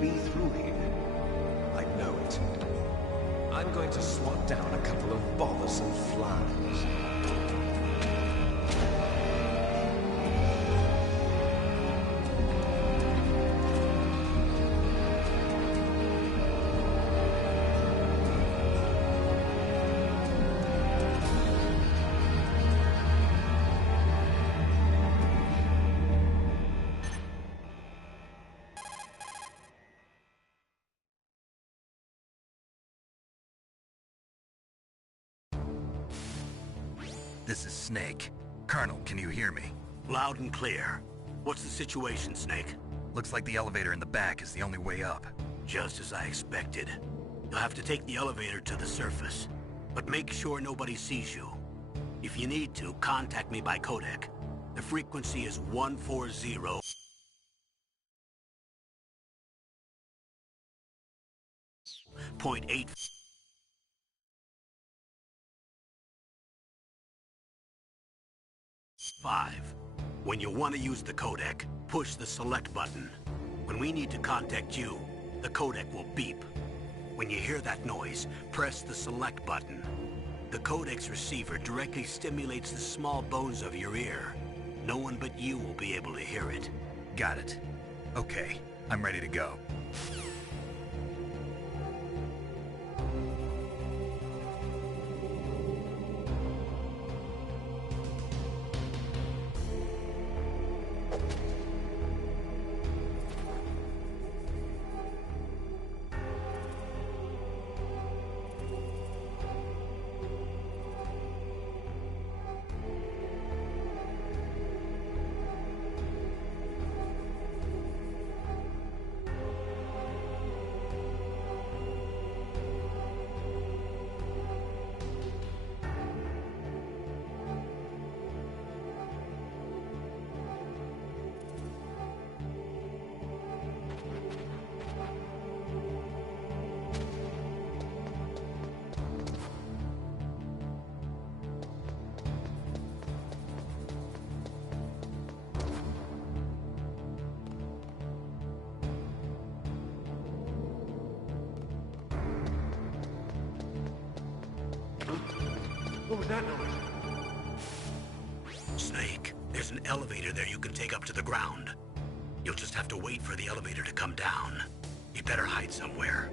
be through here. I know it. I'm going to swat down a couple of bothersome flies. This is Snake. Colonel, can you hear me? Loud and clear. What's the situation, Snake? Looks like the elevator in the back is the only way up. Just as I expected. You'll have to take the elevator to the surface. But make sure nobody sees you. If you need to, contact me by codec. The frequency is 140. .8. When you want to use the codec, push the select button. When we need to contact you, the codec will beep. When you hear that noise, press the select button. The codec's receiver directly stimulates the small bones of your ear. No one but you will be able to hear it. Got it. Okay, I'm ready to go. What was that noise? Snake, there's an elevator there you can take up to the ground. You'll just have to wait for the elevator to come down. You'd better hide somewhere.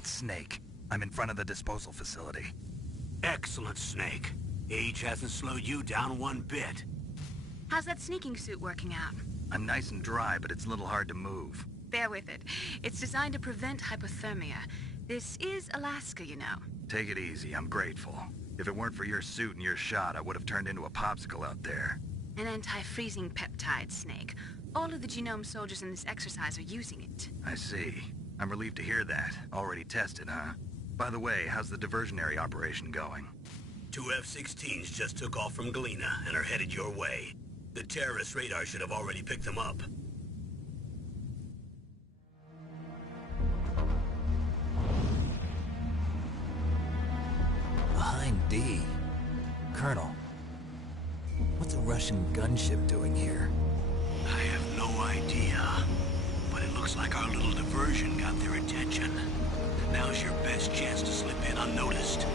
It's Snake. I'm in front of the disposal facility. Excellent, Snake. Age hasn't slowed you down one bit. How's that sneaking suit working out? I'm nice and dry, but it's a little hard to move. Bear with it. It's designed to prevent hypothermia. This is Alaska, you know. Take it easy, I'm grateful. If it weren't for your suit and your shot, I would have turned into a popsicle out there. An anti-freezing peptide, Snake. All of the genome soldiers in this exercise are using it. I see. I'm relieved to hear that. Already tested, huh? By the way, how's the diversionary operation going? 2 F-16s just took off from Galena and are headed your way. The terrorist radar should have already picked them up. Behind D. Colonel, what's a Russian gunship doing here? I have no idea, but it looks like our little diversion got their attention. Now's your best chance to slip in unnoticed.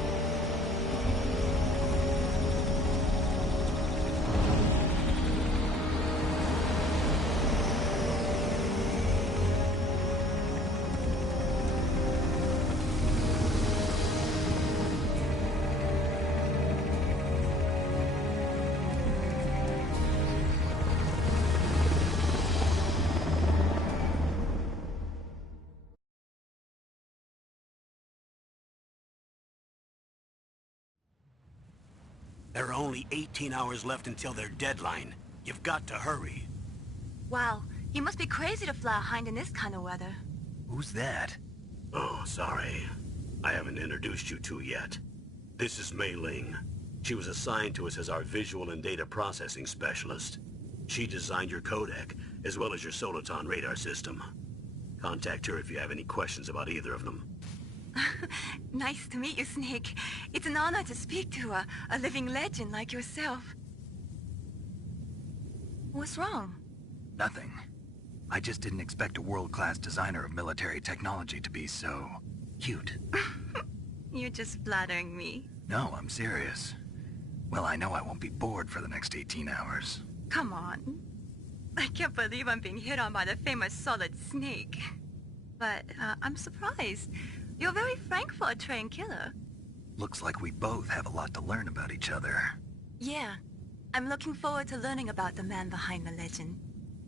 There are only 18 hours left until their deadline. You've got to hurry. Wow, you must be crazy to fly Hind in this kind of weather. Who's that? Oh, sorry. I haven't introduced you to yet. This is Mei Ling. She was assigned to us as our visual and data processing specialist. She designed your codec, as well as your Soliton radar system. Contact her if you have any questions about either of them. Nice to meet you, Snake. It's an honor to speak to a living legend like yourself. What's wrong? Nothing. I just didn't expect a world-class designer of military technology to be so... cute. You're just flattering me. No, I'm serious. Well, I know I won't be bored for the next 18 hours. Come on. I can't believe I'm being hit on by the famous Solid Snake. But I'm surprised. You're very frank for a trained killer. Looks like we both have a lot to learn about each other. Yeah. I'm looking forward to learning about the man behind the legend.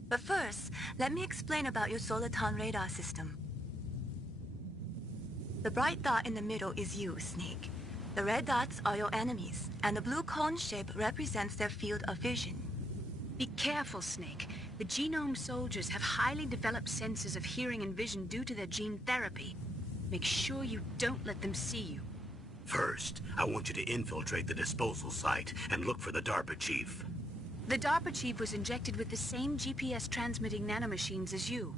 But first, let me explain about your Soliton radar system. The bright dot in the middle is you, Snake. The red dots are your enemies, and the blue cone shape represents their field of vision. Be careful, Snake. The genome soldiers have highly developed senses of hearing and vision due to their gene therapy. Make sure you don't let them see you. First, I want you to infiltrate the disposal site and look for the DARPA chief. The DARPA chief was injected with the same GPS-transmitting nanomachines as you.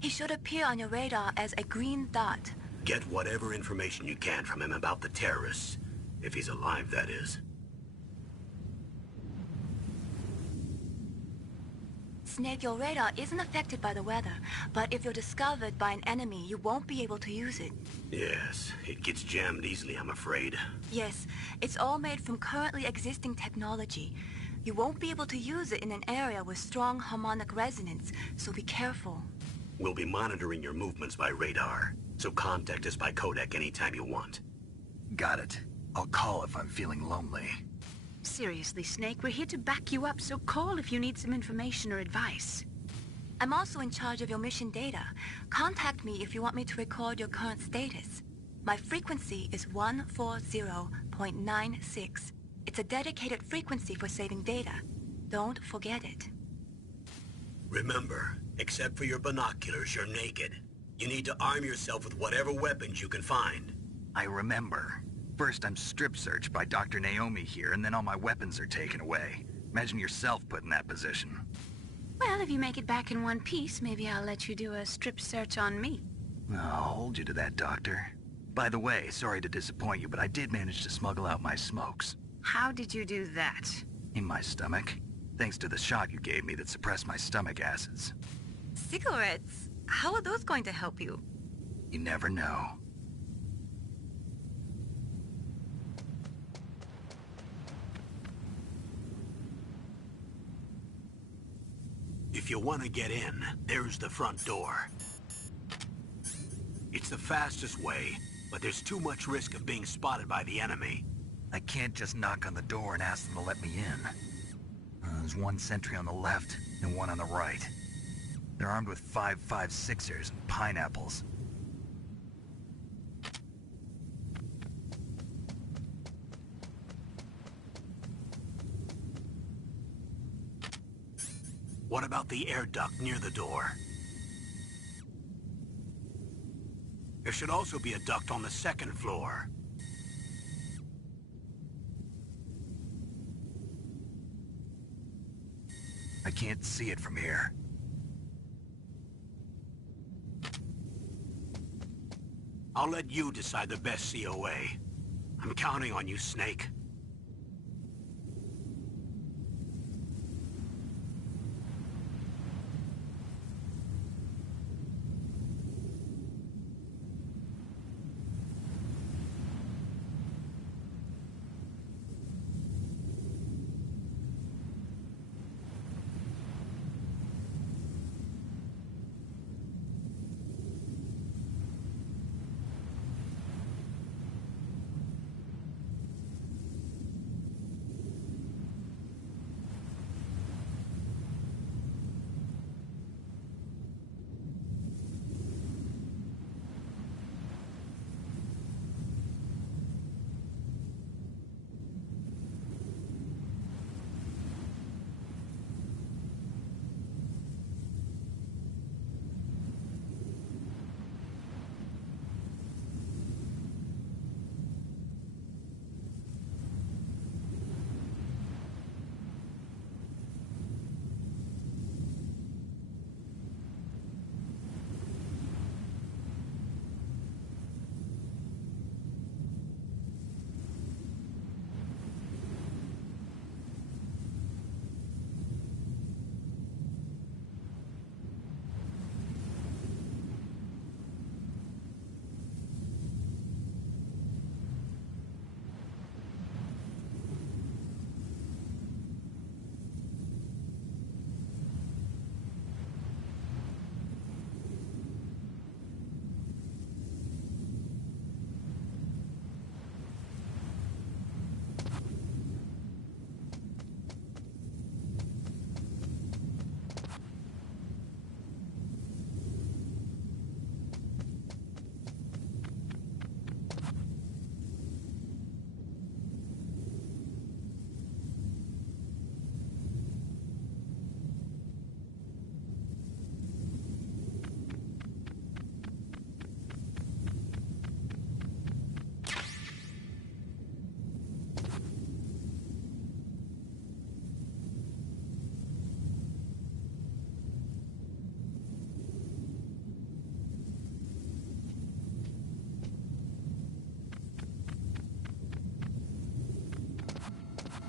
He should appear on your radar as a green dot. Get whatever information you can from him about the terrorists. If he's alive, that is. Snake, your radar isn't affected by the weather, but if you're discovered by an enemy, you won't be able to use it. Yes, it gets jammed easily, I'm afraid. Yes, it's all made from currently existing technology. You won't be able to use it in an area with strong harmonic resonance, so be careful. We'll be monitoring your movements by radar, so contact us by codec anytime you want. Got it. I'll call if I'm feeling lonely. Seriously, Snake, we're here to back you up, so call if you need some information or advice. I'm also in charge of your mission data. Contact me if you want me to record your current status. My frequency is 140.96. It's a dedicated frequency for saving data. Don't forget it. Remember, except for your binoculars, you're naked. You need to arm yourself with whatever weapons you can find. I remember. First, I'm strip-searched by Dr. Naomi here, and then all my weapons are taken away. Imagine yourself put in that position. Well, if you make it back in one piece, maybe I'll let you do a strip search on me. I'll hold you to that, Doctor. By the way, sorry to disappoint you, but I did manage to smuggle out my smokes. How did you do that? In my stomach. Thanks to the shot you gave me that suppressed my stomach acids. Cigarettes? How are those going to help you? You never know. If you want to get in, there's the front door. It's the fastest way, but there's too much risk of being spotted by the enemy. I can't just knock on the door and ask them to let me in. There's one sentry on the left and one on the right. They're armed with 5.56ers and pineapples. What about the air duct near the door? There should also be a duct on the second floor. I can't see it from here. I'll let you decide the best COA. I'm counting on you, Snake.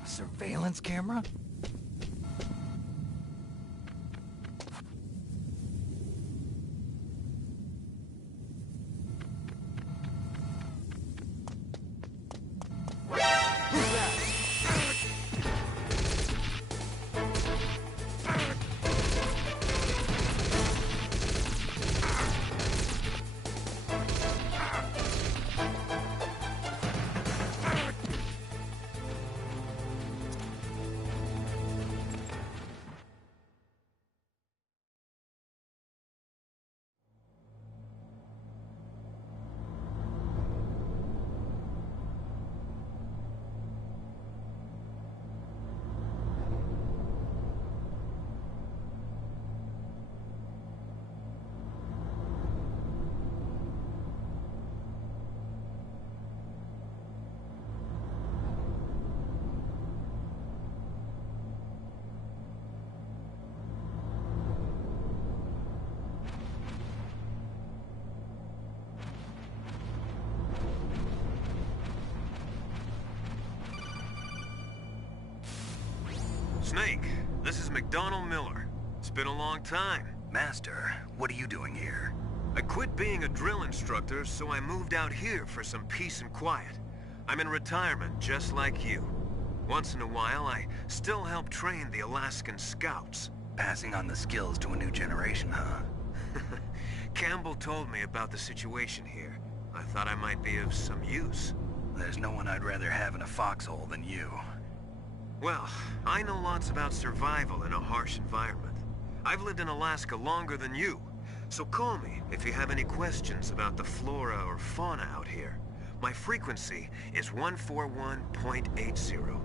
Surveillance camera? Snake, this is McDonald Miller. It's been a long time. Master, what are you doing here? I quit being a drill instructor, so I moved out here for some peace and quiet. I'm in retirement, just like you. Once in a while, I still help train the Alaskan Scouts. Passing on the skills to a new generation, huh? Campbell told me about the situation here. I thought I might be of some use. There's no one I'd rather have in a foxhole than you. Well, I know lots about survival in a harsh environment. I've lived in Alaska longer than you, so call me if you have any questions about the flora or fauna out here. My frequency is 141.80.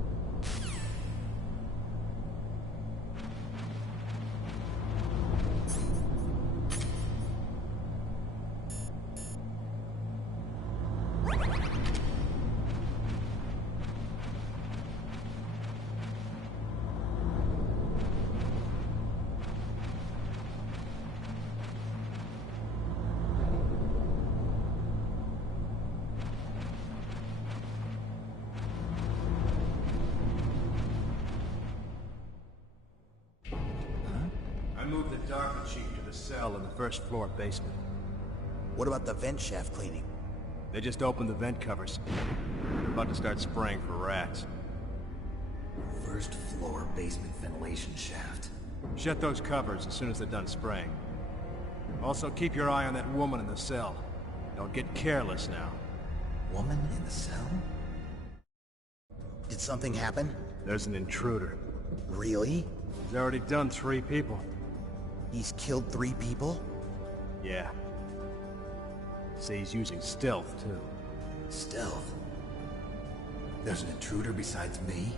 I moved the Darker Chief to the cell in the first floor basement. What about the vent shaft cleaning? They just opened the vent covers. They're about to start spraying for rats. First floor basement ventilation shaft. Shut those covers as soon as they're done spraying. Also, keep your eye on that woman in the cell. Don't get careless now. Woman in the cell? Did something happen? There's an intruder. Really? He's already done 3 people. He's killed 3 people? Yeah. Say he's using stealth, too. Stealth? There's an intruder besides me?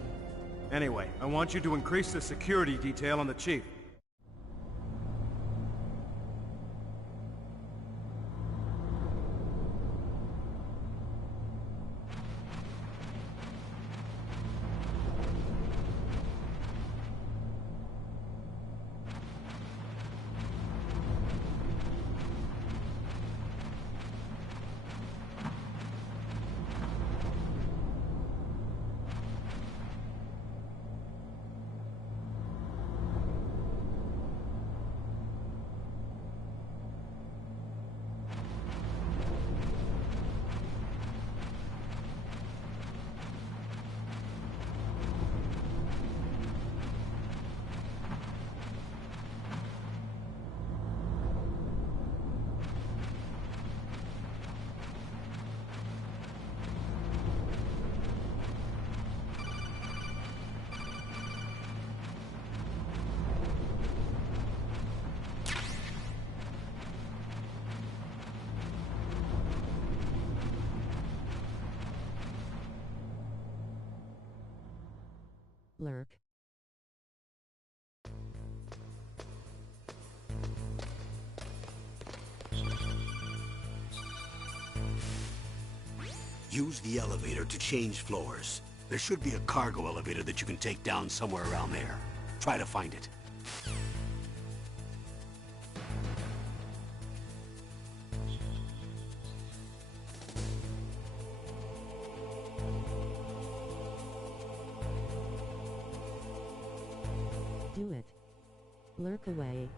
Anyway, I want you to increase the security detail on the Chief. Lurk. Use the elevator to change floors. There should be a cargo elevator that you can take down somewhere around there. Try to find it. Do it. Lurk away.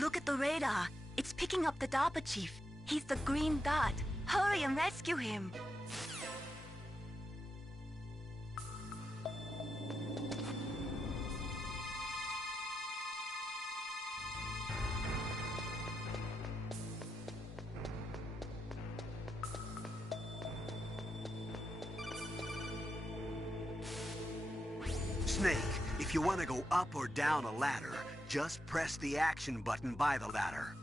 Look at the radar. It's picking up the DARPA chief. He's the green dot. Hurry and rescue him. Snake, if you want to go up or down a ladder, just press the action button by the ladder.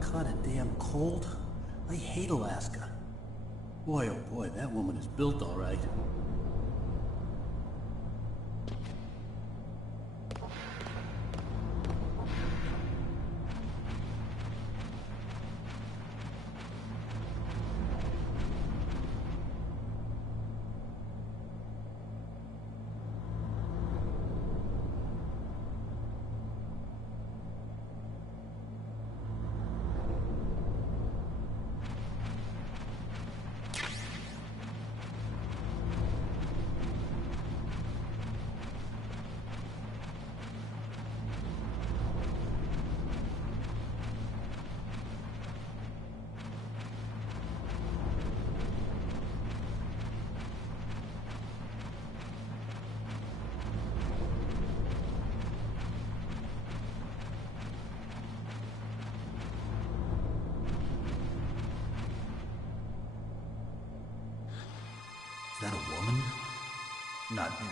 Kinda damn cold. I hate Alaska. Boy, oh boy, that woman is built all right. Is that a woman? Not him.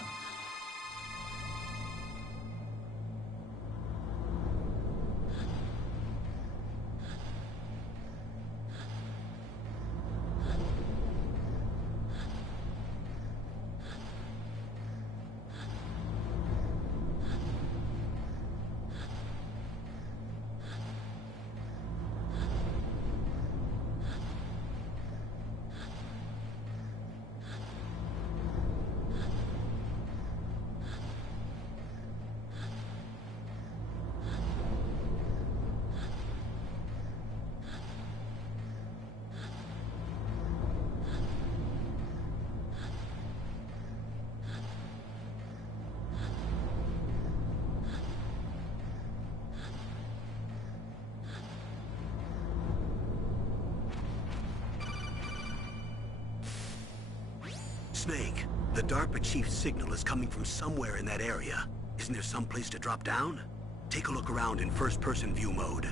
Snake, the DARPA chief's signal is coming from somewhere in that area. Isn't there some place to drop down? Take a look around in first-person view mode.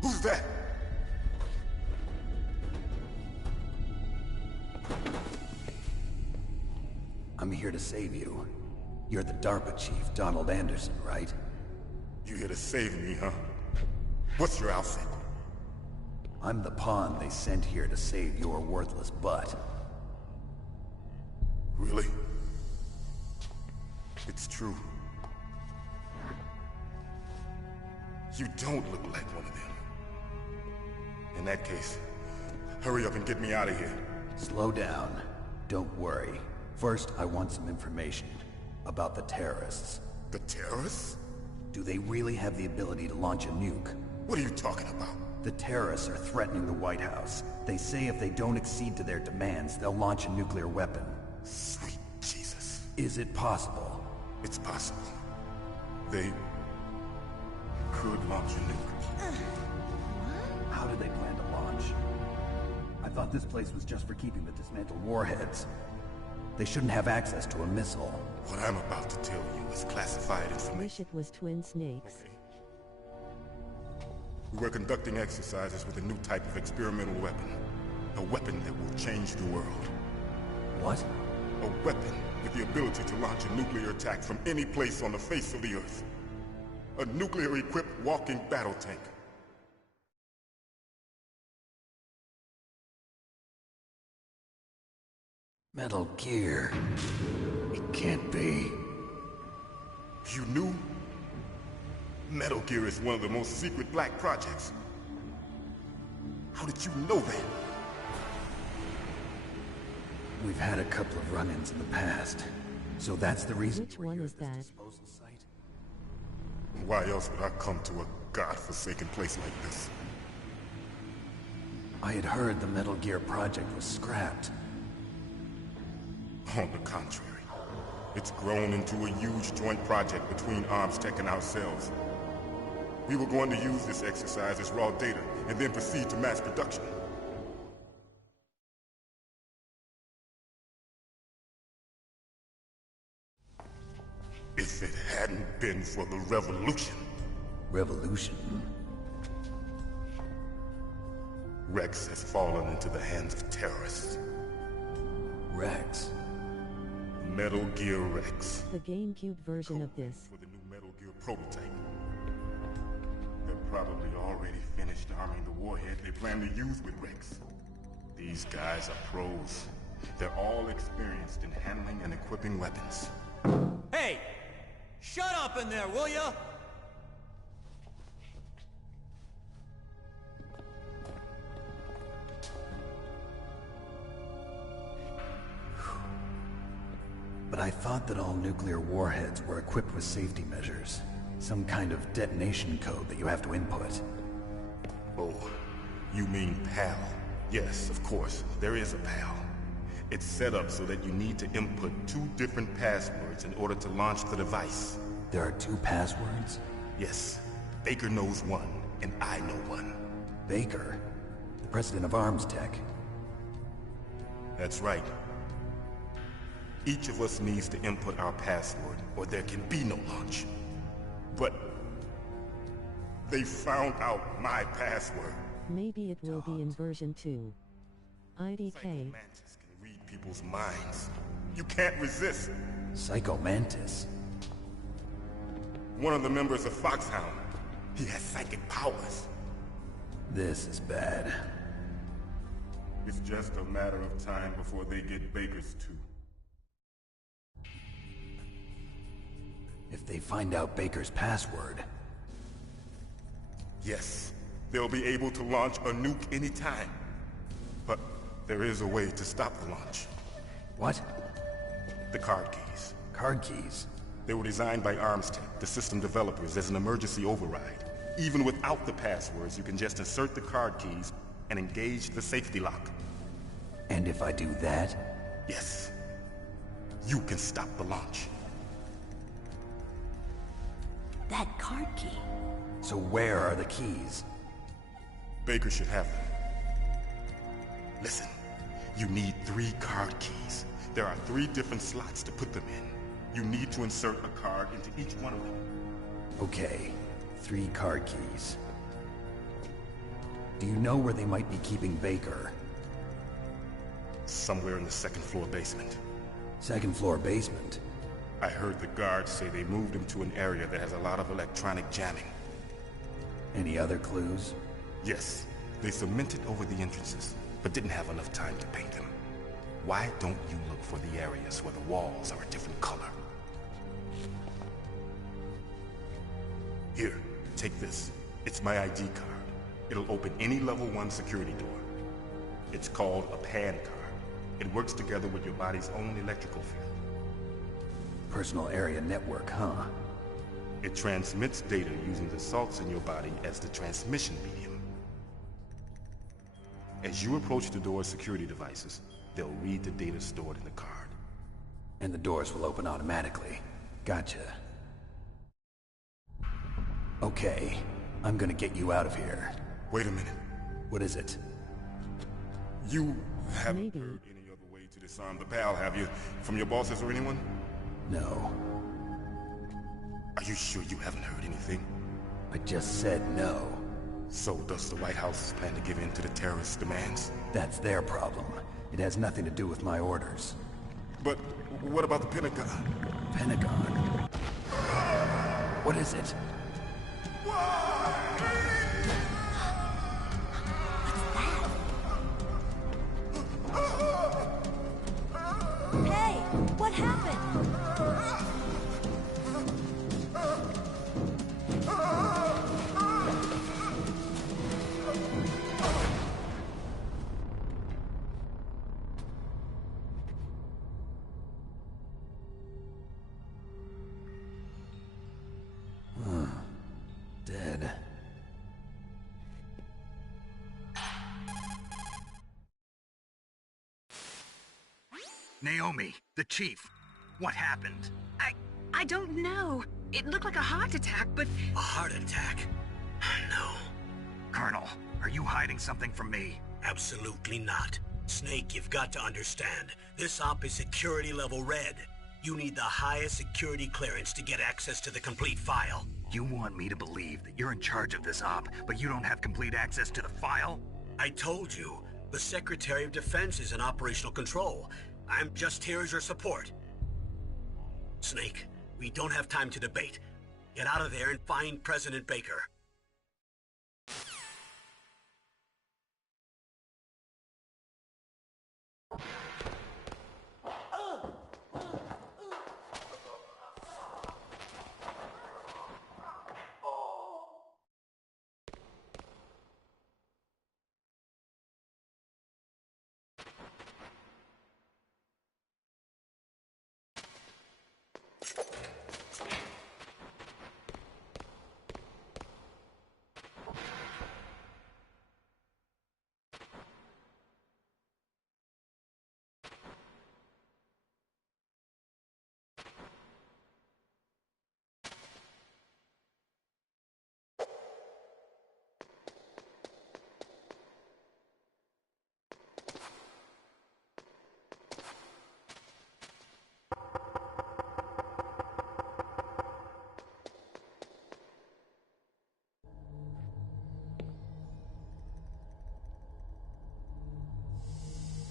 Who's that? I'm here to save you. You're the DARPA chief, Donald Anderson, right? You here to save me, huh? What's your outfit? I'm the pawn they sent here to save your worthless butt. Really? It's true. You don't look like one of them. In that case, hurry up and get me out of here. Slow down. Don't worry. First, I want some information about the terrorists. The terrorists? Do they really have the ability to launch a nuke? What are you talking about? The terrorists are threatening the White House. They say if they don't accede to their demands, they'll launch a nuclear weapon. Sweet Jesus. Is it possible? It's possible. they could launch a nuke. How do they plan to launch? I thought this place was just for keeping the dismantled warheads. They shouldn't have access to a missile. What I'm about to tell you is classified information. Wish it was Twin Snakes. Okay. We were conducting exercises with a new type of experimental weapon. A weapon that will change the world. What? A weapon with the ability to launch a nuclear attack from any place on the face of the Earth. A nuclear-equipped walking battle tank. Metal Gear. It can't be. You knew? Metal Gear is one of the most secret black projects. How did you know that? We've had a couple of run-ins in the past. So that's the reason. Which one is that? Disposal site? Why else would I come to a godforsaken place like this? I had heard the Metal Gear project was scrapped. On the contrary, it's grown into a huge joint project between ArmsTech and ourselves. We were going to use this exercise as raw data and then proceed to mass production. If it hadn't been for the revolution. Revolution? Rex has fallen into the hands of terrorists. Rex? Metal Gear Rex. The GameCube version of this. For the new Metal Gear prototype. They're probably already finished arming the warhead they plan to use with Rex. These guys are pros. They're all experienced in handling and equipping weapons. Hey! Shut up in there, will ya? But I thought that all nuclear warheads were equipped with safety measures. Some kind of detonation code that you have to input. Oh, you mean PAL? Yes, of course, there is a PAL. It's set up so that you need to input 2 different passwords in order to launch the device. There are 2 passwords? Yes. Baker knows one, and I know one. Baker? The president of ArmsTech? That's right. Each of us needs to input our password, or there can be no launch. But they found out my password. Maybe it will be in version 2. IDK. Mantis can read people's minds. You can't resist. Psycho Mantis? One of the members of Foxhound. He has psychic powers. This is bad. It's just a matter of time before they get Baker's too. If they find out Baker's password... Yes, they'll be able to launch a nuke anytime. But there is a way to stop the launch. What? The card keys. Card keys? They were designed by ArmsTech, the system developers, as an emergency override. Even without the passwords, you can just insert the card keys and engage the safety lock. And if I do that? Yes. You can stop the launch. That card key. So where are the keys? Baker should have them. Listen, you need 3 card keys. There are 3 different slots to put them in. You need to insert a card into each one of them. Okay, 3 card keys. Do you know where they might be keeping Baker? Somewhere in the 2nd floor basement. 2nd floor basement? I heard the guards say they moved him to an area that has a lot of electronic jamming. Any other clues? Yes. They cemented over the entrances, but didn't have enough time to paint them. Why don't you look for the areas where the walls are a different color? Here, take this. It's my ID card. It'll open any level 1 security door. It's called a PAN card. It works together with your body's own electrical field. Personal area network, huh? It transmits data using the salts in your body as the transmission medium. As you approach the door's security devices, they'll read the data stored in the card. And the doors will open automatically. Gotcha. Okay, I'm gonna get you out of here. Wait a minute. What is it? You haven't heard any other way to disarm the PAL, have you? From your bosses or anyone? No. Are you sure you haven't heard anything? I just said no. So does the White House plan to give in to the terrorists' demands? That's their problem. It has nothing to do with my orders. But what about the Pentagon? Pentagon? What is it? Hey, what happened? Dead. Naomi, the chief. What happened? I don't know. It looked like a heart attack, but... A heart attack? No. Colonel, are you hiding something from me? Absolutely not. Snake, you've got to understand. This op is security level red. You need the highest security clearance to get access to the complete file. You want me to believe that you're in charge of this op, but you don't have complete access to the file? I told you, the Secretary of Defense is in operational control. I'm just here as your support. Snake, we don't have time to debate. Get out of there and find President Baker.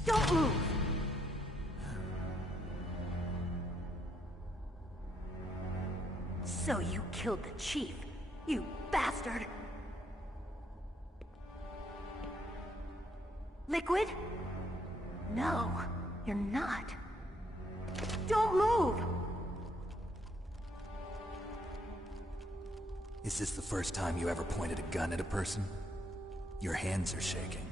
Don't move! So you killed the chief, you bastard! Liquid? No, you're not. Don't move! Is this the first time you ever pointed a gun at a person? Your hands are shaking.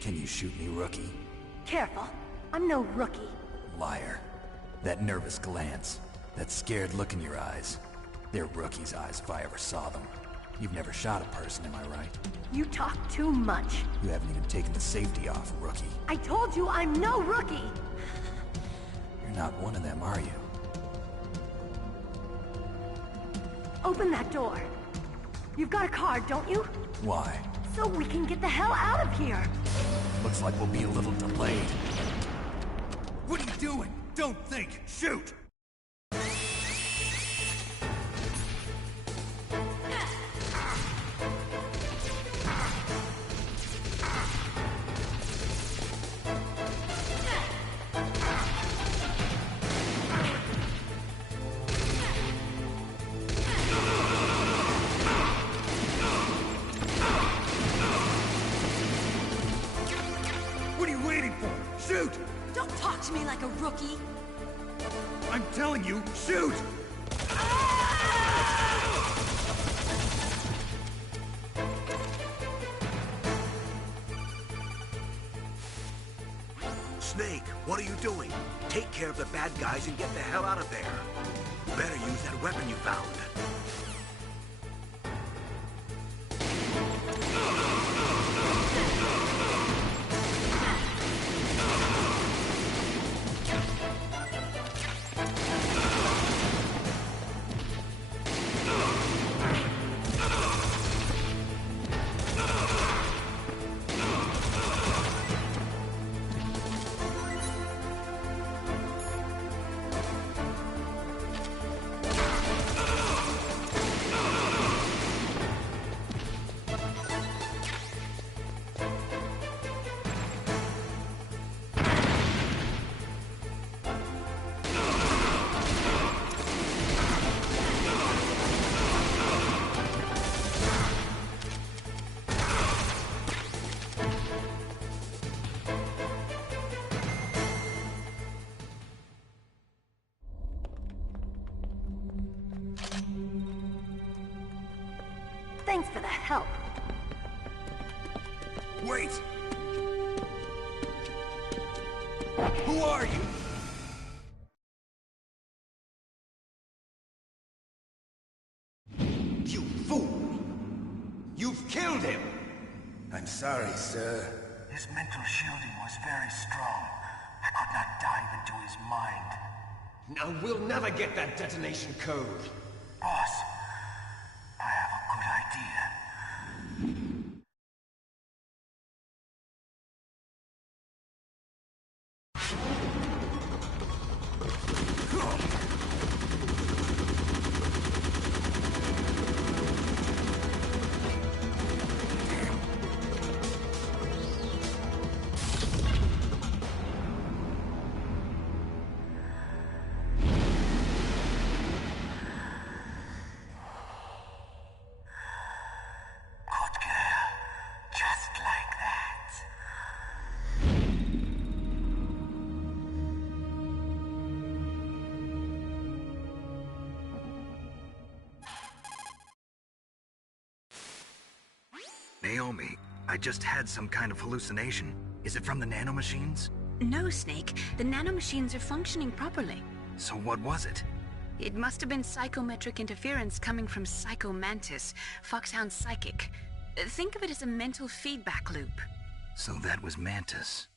Can you shoot me, rookie? Careful, I'm no rookie. Liar. That nervous glance, that scared look in your eyes. They're rookie's eyes if I ever saw them. You've never shot a person, am I right? You talk too much. You haven't even taken the safety off, rookie. I told you I'm no rookie! You're not one of them, are you? Open that door. You've got a card, don't you? Why? So we can get the hell out of here! Looks like we'll be a little delayed. What are you doing? Don't think! Shoot! What are you waiting for? Shoot! Don't talk to me like a rookie! I'm telling you, shoot! Snake, what are you doing? Take care of the bad guys and get the hell out of there. You better use that weapon you found. help. Wait! Who are you? You fool! You've killed him! I'm sorry, sir. His mental shielding was very strong. I could not dive into his mind. Now we'll never get that detonation code. Boss, I have a good idea. Naomi, I just had some kind of hallucination. Is it from the nanomachines? No, Snake. The nanomachines are functioning properly. So what was it? It must have been psychometric interference coming from Psycho Mantis, Foxhound's psychic. Think of it as a mental feedback loop. So that was Mantis.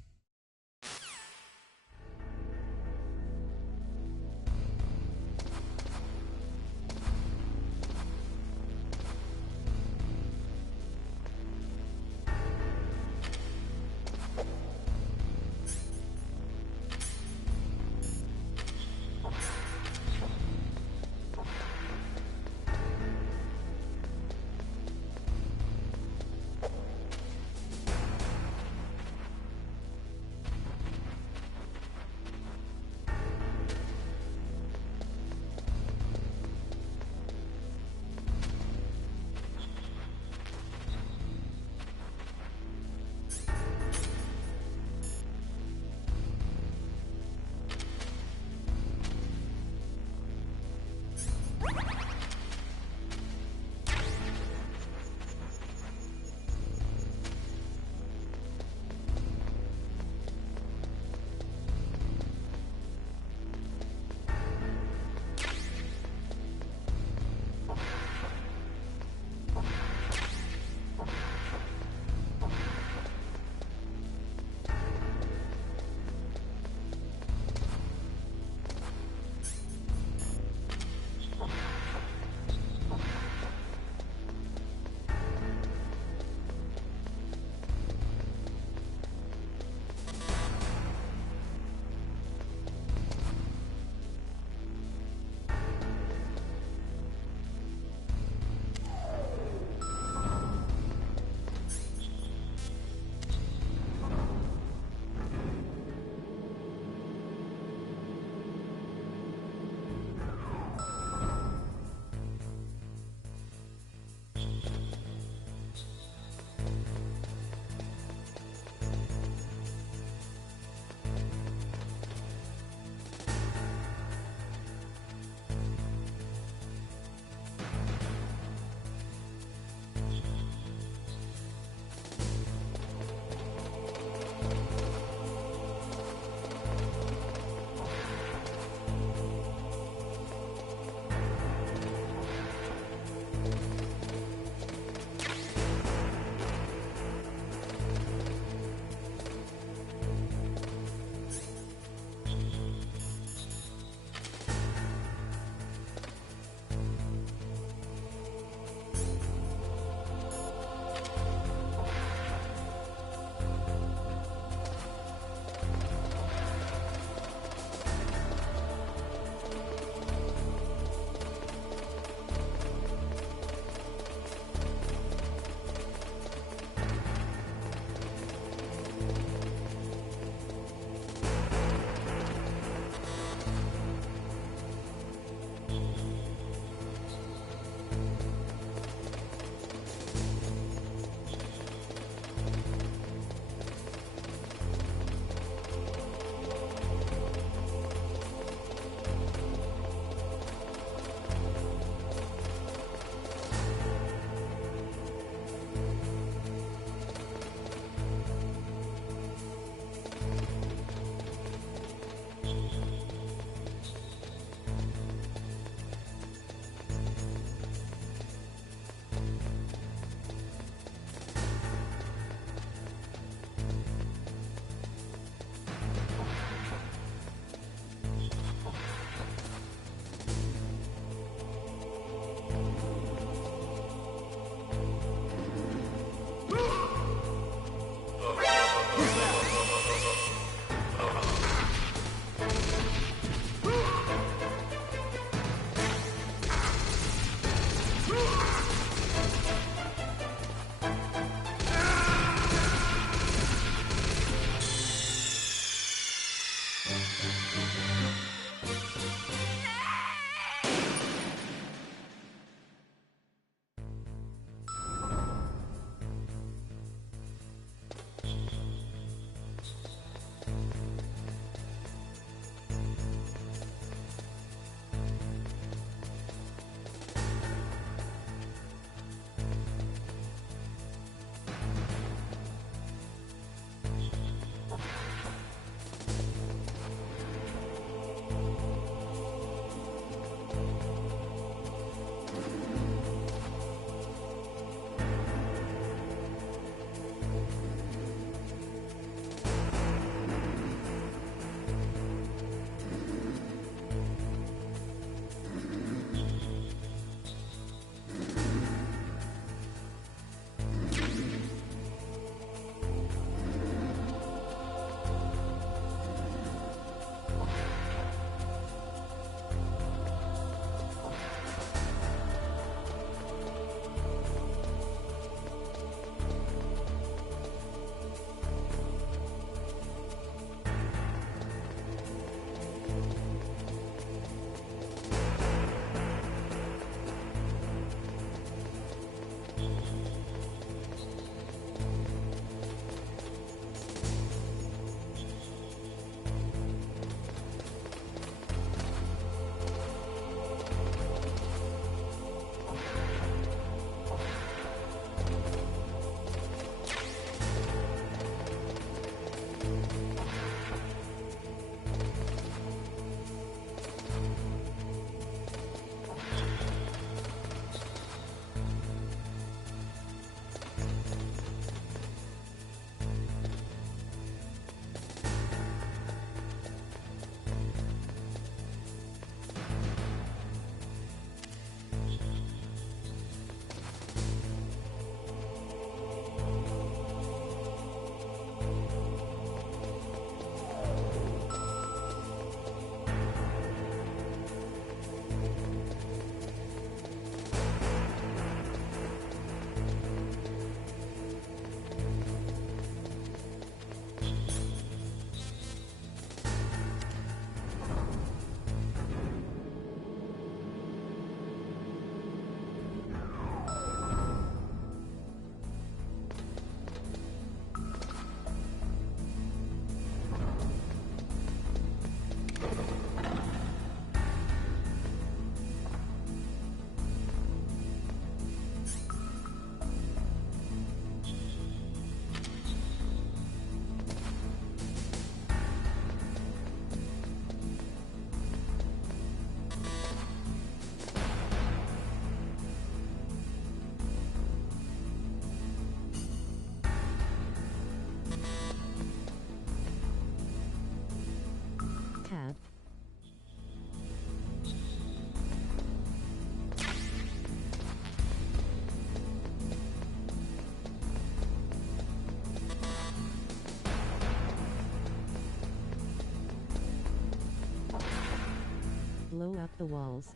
blow up the walls.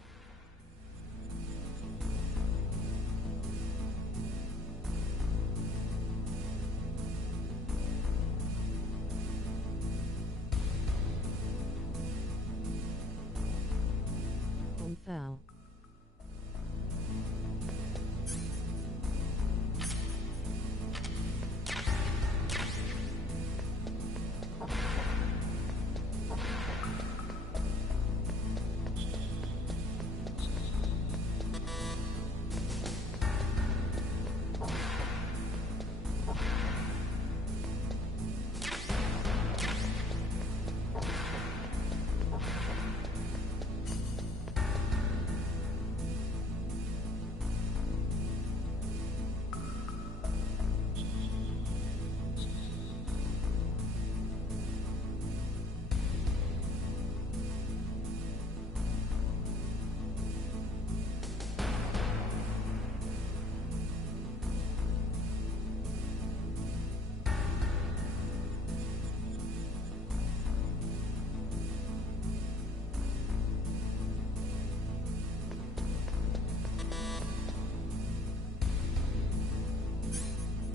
Foul.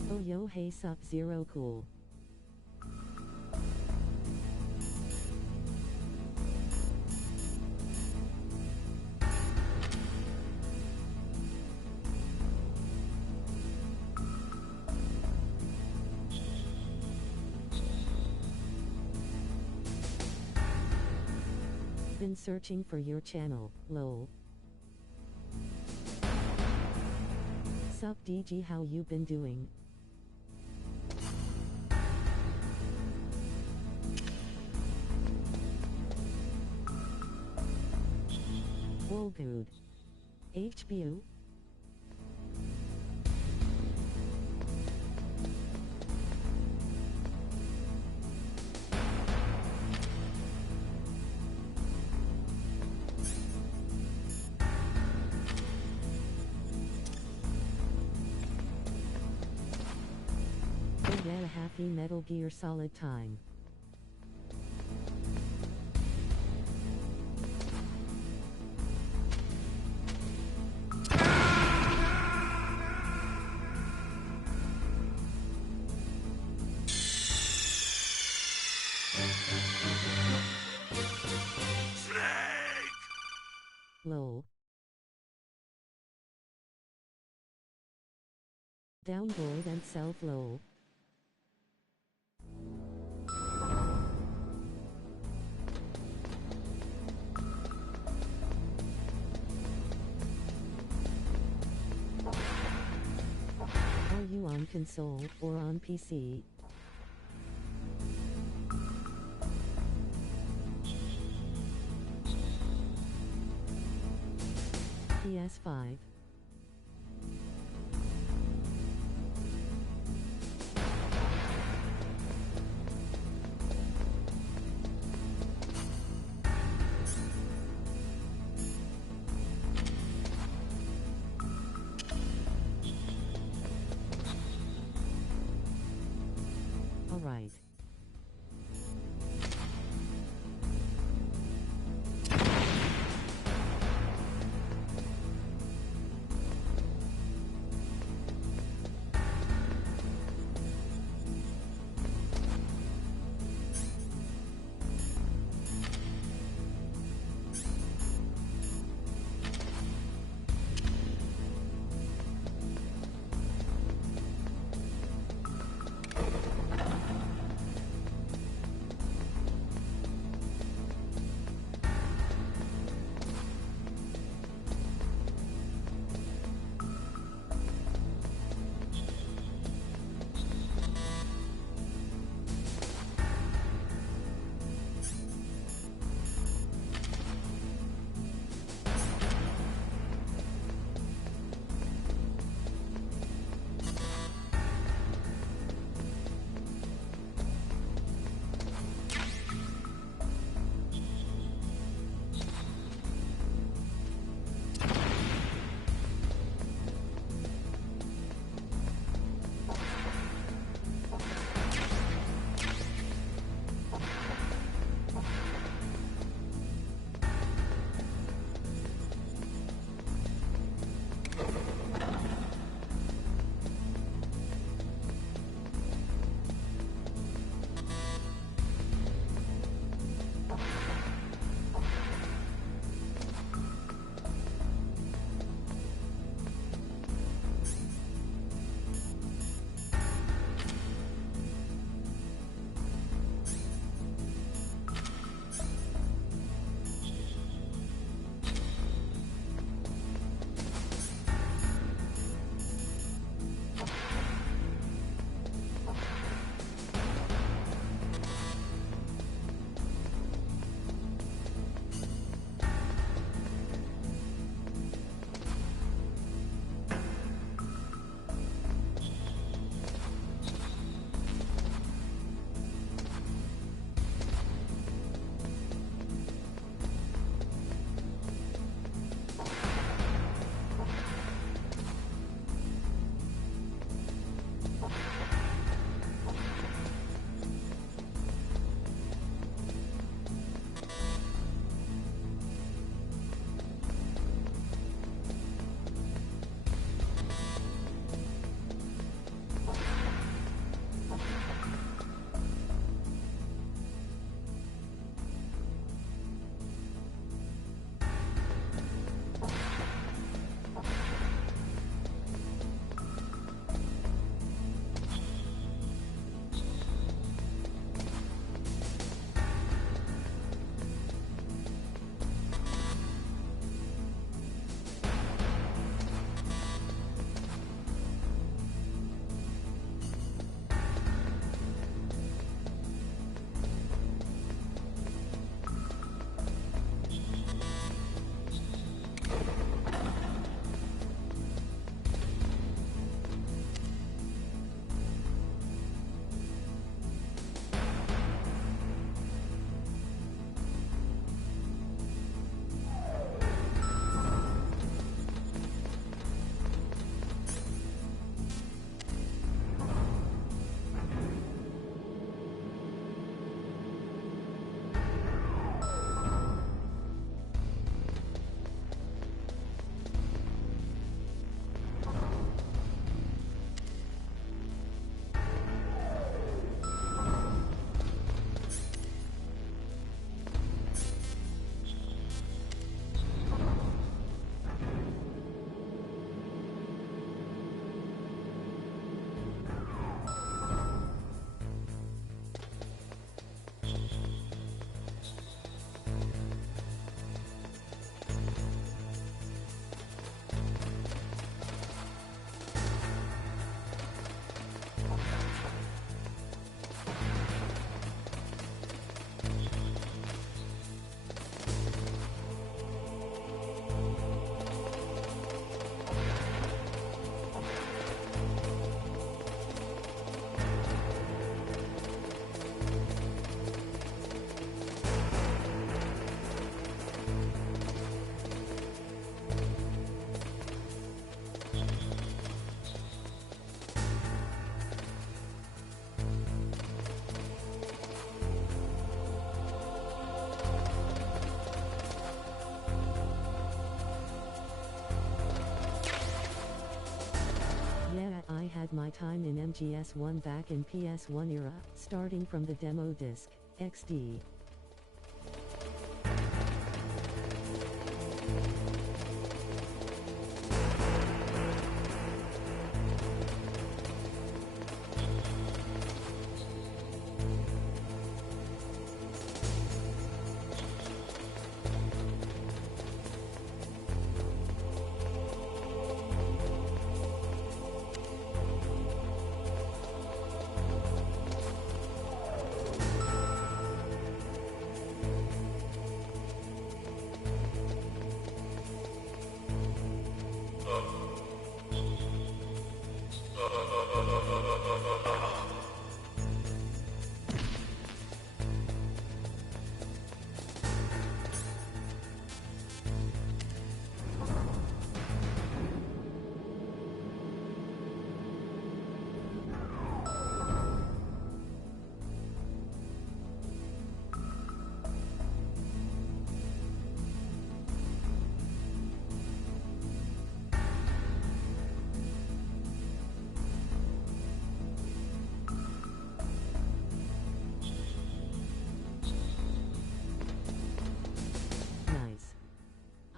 Oh yo, hey sup Zero, cool. Been searching for your channel, lol. Sup DG, how you been doing? All good. HBO? Yeah, a happy Metal Gear Solid time. Lol. Downvoid and self lol. Are you on console or on PC? PS5. All right. time in MGS1 back in PS1 era, starting from the demo disc, XD.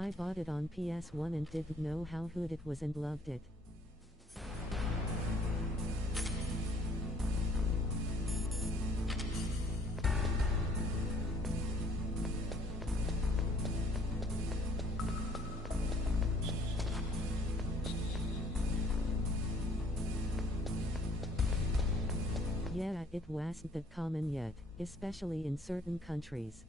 I bought it on PS1 and didn't know how good it was and loved it. Yeah, it wasn't that common yet, especially in certain countries.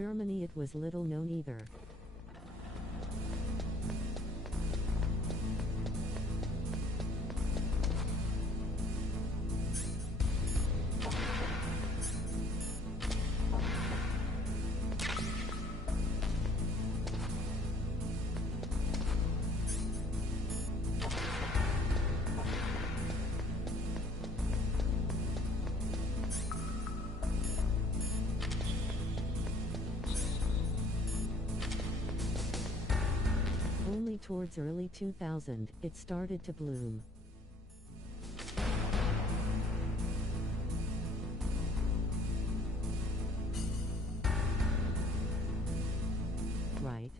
Germany it was little known either. Only towards early 2000, it started to bloom. Right?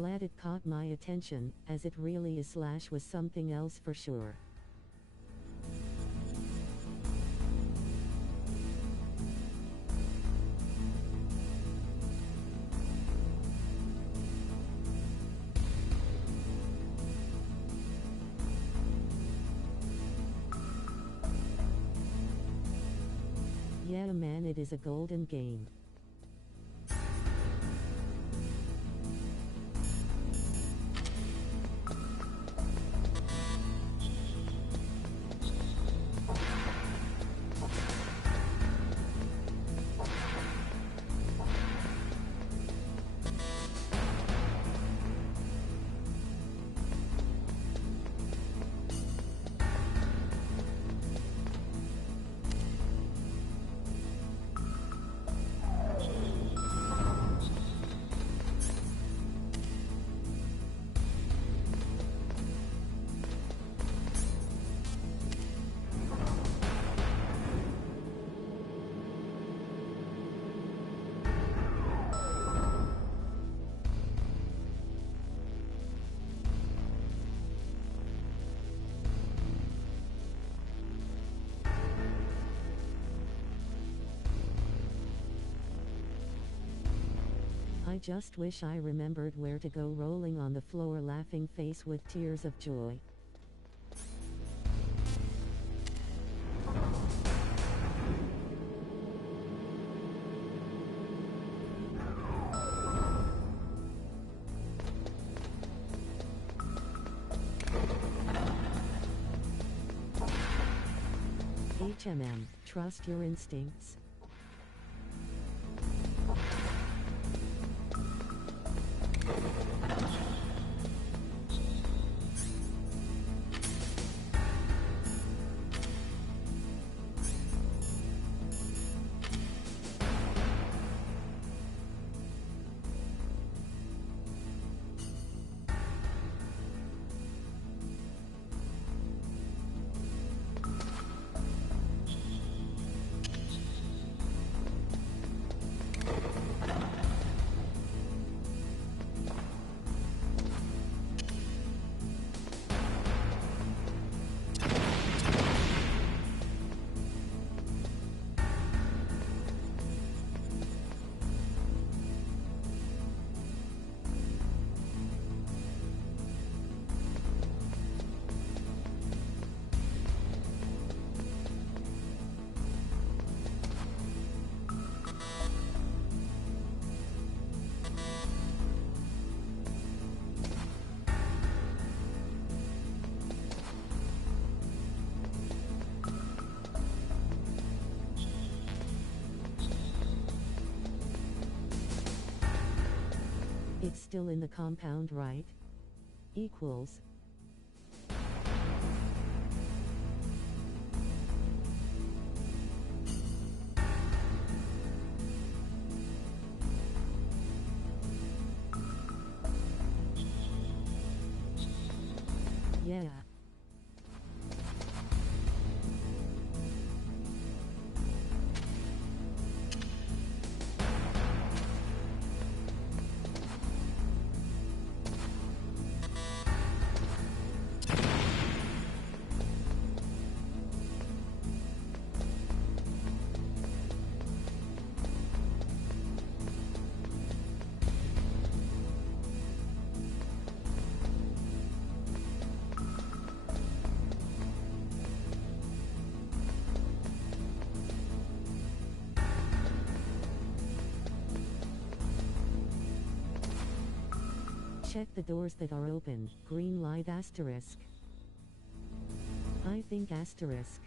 glad it caught my attention, as it really is / was something else for sure. Yeah man, it is a golden game. I just wish I remembered where to go, rolling on the floor, laughing face with tears of joy. HMM, trust your instincts. It's still in the compound, right? Equals. Yeah. Check the doors that are open. Green light asterisk. I think asterisk.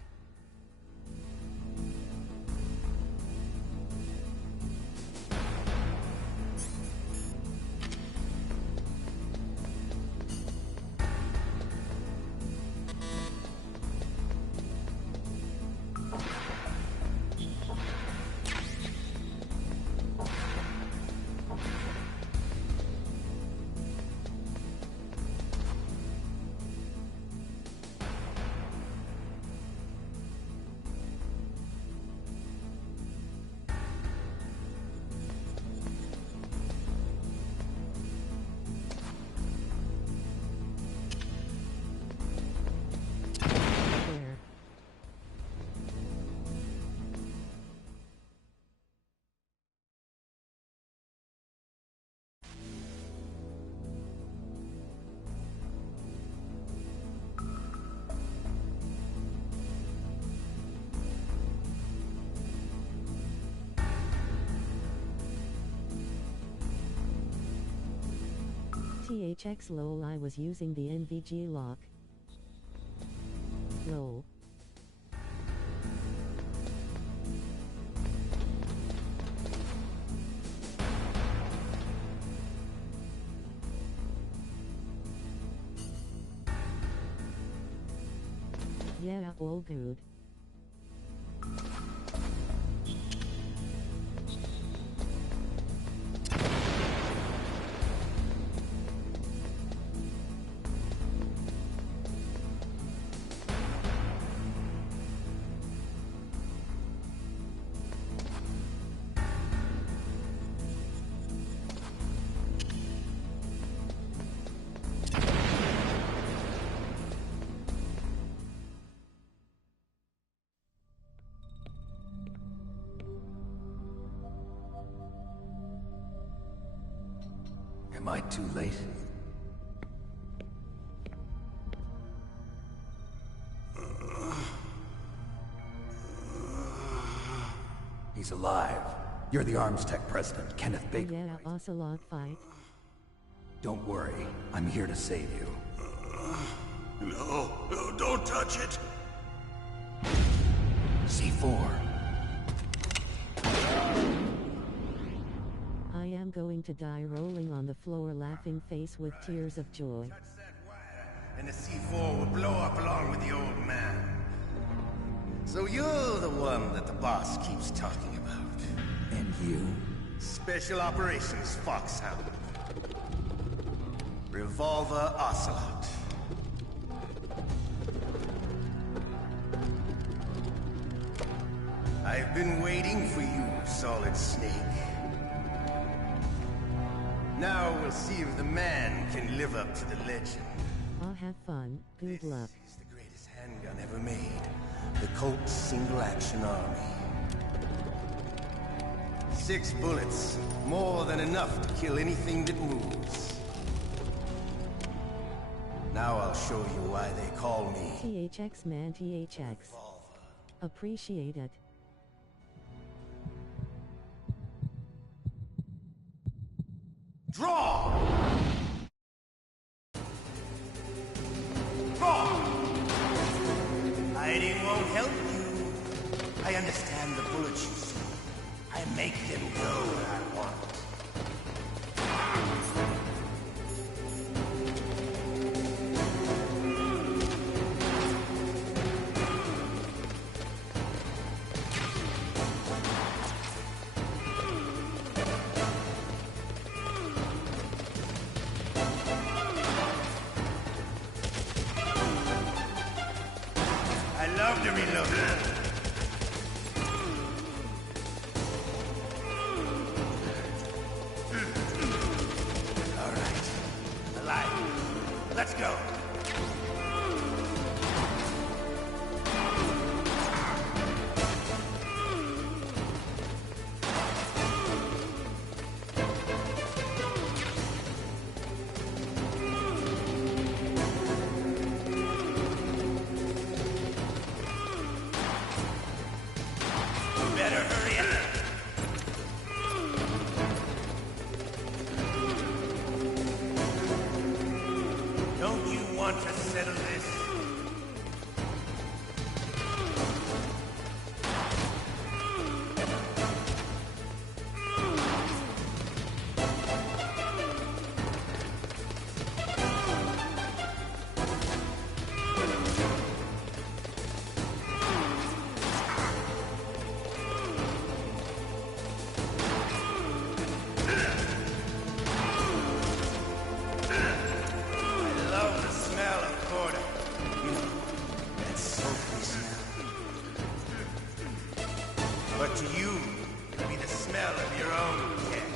THX lol, I was using the NVG lock. Lol. Yeah, all good. Am I too late? He's alive. You're the Arms Tech president, Kenneth Baker. Yeah, Ocelot fight. Don't worry. I'm here to save you. No, don't touch it! C4. I am going to die rolling on the floor, laughing face with tears of joy. And the C4 will blow up along with the old man. So you're the one that the boss keeps talking about. And you? Special Operations Foxhound. Revolver Ocelot. I've been waiting for you, Solid Snake. Now we'll see if the man can live up to the legend. I'll have fun. Good luck. This is the greatest handgun ever made. The Colt Single Action Army. 6 bullets. More than enough to kill anything that moves. Now I'll show you why they call me THX man, THX. Appreciate it. Draw! Draw! Hiding won't help you. I understand the bullets you see. I make them go where I want. I love to reload. All right. Alive. Let's go. Better hurry up. Don't you want to settle this? I love the smell of Corda. You know, that sultry smell. But to you, it'll be the smell of your own death.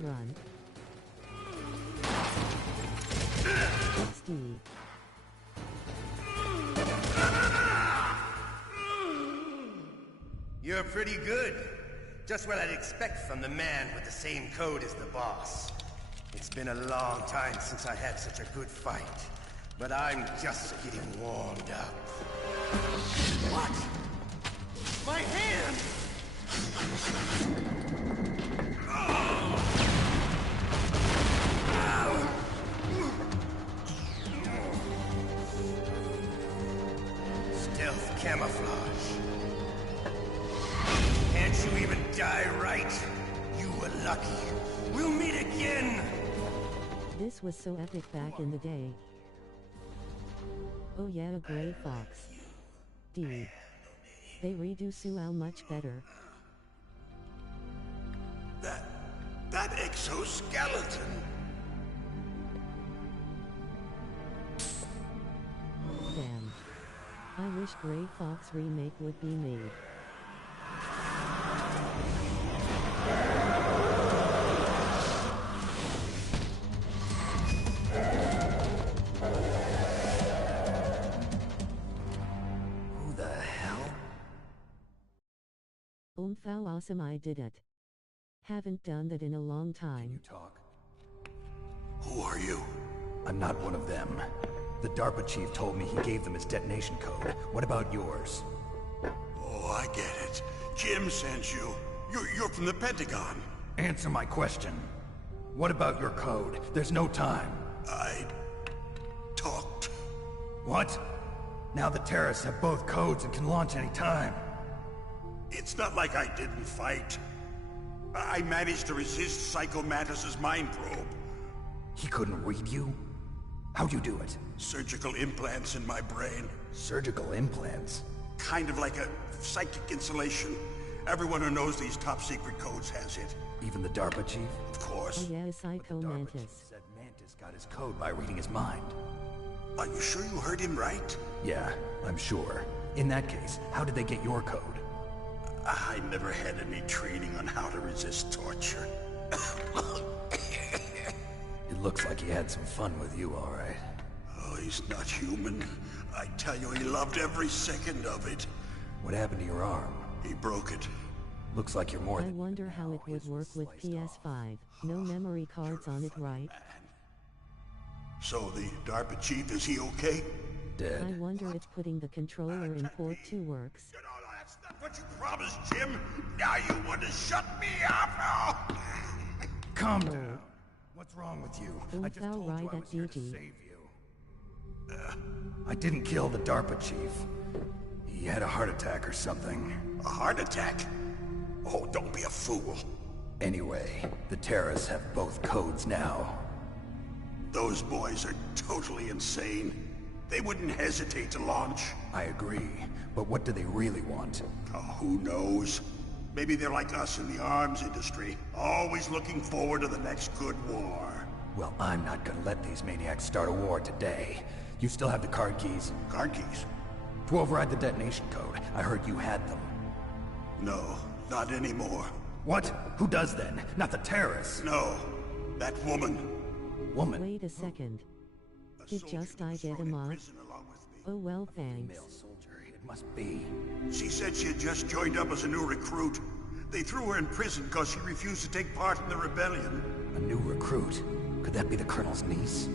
Run. XD. You're pretty good. Just what I'd expect from the man with the same code as the boss. It's been a long time since I had such a good fight, but I'm just getting warmed up. What? My hand! Stealth camouflage. Can't you even die right? You were lucky. We'll meet again! This was so epic back in the day. Oh yeah, a gray fox. D. They redo Sual much better. That exoskeleton! Damn. I wish Gray Fox remake would be made. Who the hell? How awesome I did it. Haven't done that in a long time. Can you talk? Who are you? I'm not one of them. The DARPA chief told me he gave them his detonation code. What about yours? Oh, I get it. Jim sent you. You're from the Pentagon. Answer my question. What about your code? There's no time. I talked. What? Now the terrorists have both codes and can launch any time. It's not like I didn't fight. I managed to resist Psycho Mantis's mind probe. He couldn't read you? How'd you do it? Surgical implants in my brain. Surgical implants? Kind of like a psychic insulation. Everyone who knows these top-secret codes has it. Even the DARPA chief? Of course. Oh yeah, Psycho Mantis. Said Mantis got his code by reading his mind. Are you sure you heard him right? Yeah, I'm sure. In that case, how did they get your code? I never had any training on how to resist torture. It looks like he had some fun with you, all right. Oh, he's not human. I tell you, he loved every second of it. What happened to your arm? He broke it. Looks like you're more I than... wonder how it would work with PS5. No memory cards on it, right? So the DARPA chief, is he okay? Dead. I wonder if putting the controller in port 2 works. You know, that's not what you promised, Jim. Now you want to shut me up? Calm down. What's wrong with you? I just told right you I at was here to DG. save you. I didn't kill the DARPA chief. He had a heart attack or something. A heart attack? Oh, don't be a fool. Anyway, the terrorists have both codes now. Those boys are totally insane. They wouldn't hesitate to launch. I agree, but what do they really want? Oh, who knows? Maybe they're like us in the arms industry, always looking forward to the next good war. Well, I'm not gonna let these maniacs start a war today. You still have the card keys? Card keys? To override the detonation code. I heard you had them. No, not anymore. What? Who does then? Not the terrorists? No, that woman. Woman? Wait a second. Did just I get him off? Oh well, thanks. Female soldier, it must be. She said she had just joined up as a new recruit. They threw her in prison because she refused to take part in the rebellion. A new recruit? Could that be the Colonel's niece?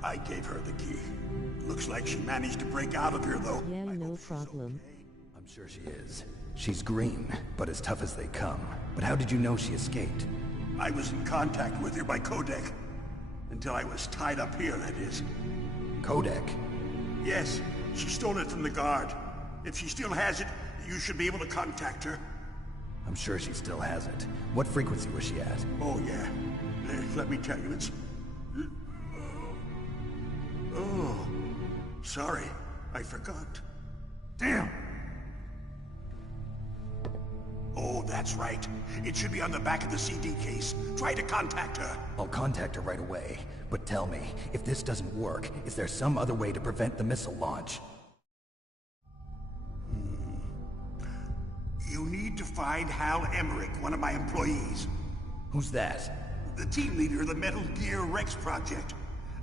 I gave her the key. Looks like she managed to break out of here, though. Yeah, no problem. I'm sure she is. She's green, but as tough as they come. But how did you know she escaped? I was in contact with her by codec. Until I was tied up here, that is. Codec? Yes, she stole it from the guard. If she still has it, you should be able to contact her. I'm sure she still has it. What frequency was she at? Oh, yeah. Let me tell you, it's... Oh, sorry. I forgot. Damn! Oh, that's right. It should be on the back of the CD case. Try to contact her. I'll contact her right away. But tell me, if this doesn't work, is there some other way to prevent the missile launch? You You need to find Hal Emmerich, one of my employees. Who's that? The team leader of the Metal Gear Rex project.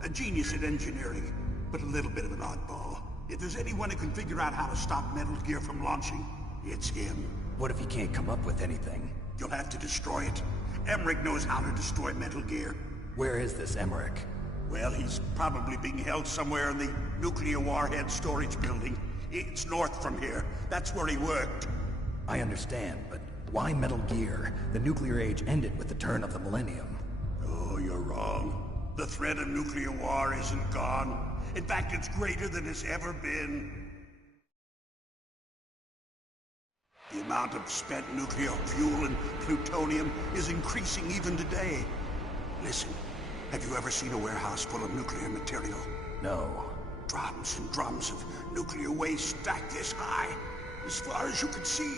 A genius at engineering, but a little bit of an oddball. If there's anyone who can figure out how to stop Metal Gear from launching, it's him. What if he can't come up with anything? You'll have to destroy it. Emmerich knows how to destroy Metal Gear. Where is this Emmerich? Well, he's probably being held somewhere in the nuclear warhead storage building. It's north from here. That's where he worked. I understand, but why Metal Gear? The nuclear age ended with the turn of the millennium. Oh, you're wrong. The threat of nuclear war isn't gone. In fact, it's greater than it's ever been. The amount of spent nuclear fuel and plutonium is increasing even today. Listen, have you ever seen a warehouse full of nuclear material? No. Drums and drums of nuclear waste stacked this high, as far as you can see.